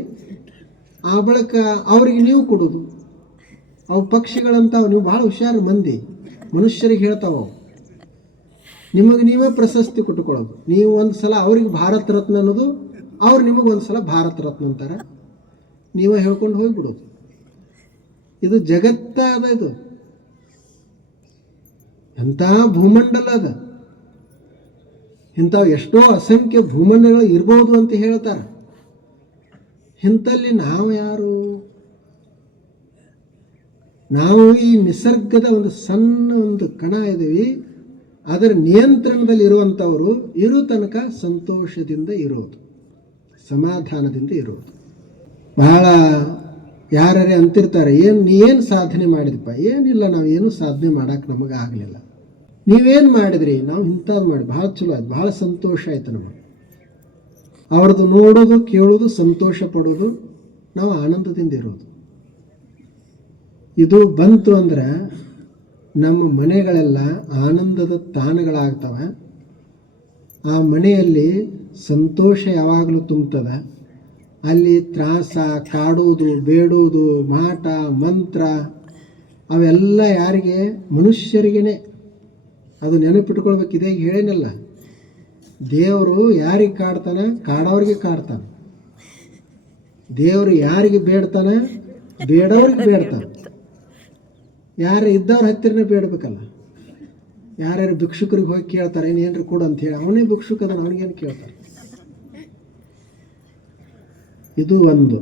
ಆ ಬಳಿಕ ಅವ್ರಿಗೆ ನೀವು ಕೊಡೋದು. ಅವು ಪಕ್ಷಿಗಳಂತಾವ, ನೀವು ಭಾಳ ಹುಷಾರು ಮಂದಿ, ಮನುಷ್ಯರಿಗೆ ಹೇಳ್ತಾವ. ನಿಮಗೆ ನೀವೇ ಪ್ರಶಸ್ತಿ ಕೊಟ್ಟುಕೊಳ್ಳೋದು. ನೀವು ಒಂದು ಸಲ ಅವ್ರಿಗೆ ಭಾರತ ರತ್ನ ಅನ್ನೋದು, ಅವ್ರು ನಿಮಗೊಂದು ಸಲ ಭಾರತ ರತ್ನ ಅಂತಾರೆ, ನೀವೇ ಹೇಳ್ಕೊಂಡು ಹೋಗಿಬಿಡೋದು. ಇದು ಜಗತ್ತ ಅದ. ಇದು ಎಂಥ ಭೂಮಂಡಲ ಅದ. ಇಂಥವು ಎಷ್ಟೋ ಅಸಂಖ್ಯ ಭೂಮಂಡಲಗಳು ಇರ್ಬೋದು ಅಂತ ಹೇಳ್ತಾರೆ. ಇಂಥಲ್ಲಿ ನಾವು ಯಾರು? ನಾವು ಈ ನಿಸರ್ಗದ ಒಂದು ಸಣ್ಣ ಒಂದು ಕಣ ಇದ್ದೀವಿ. ಅದರ ನಿಯಂತ್ರಣದಲ್ಲಿ ಇರುವಂಥವರು ಇರೋ ತನಕ ಸಂತೋಷದಿಂದ ಇರೋದು, ಸಮಾಧಾನದಿಂದ ಇರೋದು. ಬಹಳ ಯಾರೇ ಅಂತಿರ್ತಾರೆ, ನೀವೇನು ಸಾಧನೆ ಮಾಡಿದಪ್ಪ? ಏನಿಲ್ಲ, ನಾವು ಏನು ಸಾಧನೆ ಮಾಡೋಕೆ ನಮಗೆ ಆಗಲಿಲ್ಲ. ನೀವೇನು ಮಾಡಿದ್ರಿ? ನಾವು ಇಂಥದ್ದು ಮಾಡಿ ಭಾಳ ಚಲೋ ಆಯ್ತು, ಭಾಳ ಸಂತೋಷ ಆಯ್ತು ನಮಗೆ. ಅವ್ರದ್ದು ನೋಡೋದು, ಕೇಳೋದು, ಸಂತೋಷ ಪಡೋದು, ನಾವು ಆನಂದದಿಂದ ಇರೋದು. ಇದು ಬಂತು ಅಂದ್ರೆ ನಮ್ಮ ಮನೆಗಳೆಲ್ಲ ಆನಂದದ ತಾಣಗಳಾಗ್ತವೆ. ಆ ಮನೆಯಲ್ಲಿ ಸಂತೋಷ ಯಾವಾಗಲೂ ತುಂಬ್ತದೆ. ಅಲ್ಲಿ ತ್ರಾಸ, ಕಾಡುವುದು, ಬೇಡುವುದು, ಮಾಟ ಮಂತ್ರ ಅವೆಲ್ಲ ಯಾರಿಗೆ? ಮನುಷ್ಯರಿಗೇ. ಅದು ನೆನಪಿಟ್ಕೊಳ್ಬೇಕು. ಇದೇ ಹೇಳೇನಲ್ಲ, ದೇವರು ಯಾರಿಗೆ ಕಾಡ್ತಾನೆ? ಕಾಡೋರಿಗೆ ಕಾಡ್ತಾನೆ. ದೇವರು ಯಾರಿಗೆ ಬೇಡ್ತಾನೆ? ಬೇಡವ್ರಿಗೆ ಬೇಡ್ತಾನೆ. ಯಾರು ಇದ್ದವ್ರ ಹತ್ತಿರನೇ ಬೇಡಬೇಕಲ್ಲ. ಯಾರ್ಯಾರು ಭಿಕ್ಷುಕರಿಗೆ ಹೋಗಿ ಕೇಳ್ತಾರೆ, ಏನೇನ್ರಿ ಕೊಡು ಅಂತ ಹೇಳಿ, ಅವನೇ ಭಿಕ್ಷುಕ ಅದನ್ನು, ಅವನಿಗೇನು ಕೇಳ್ತಾರೆ? ಇದು ಒಂದು.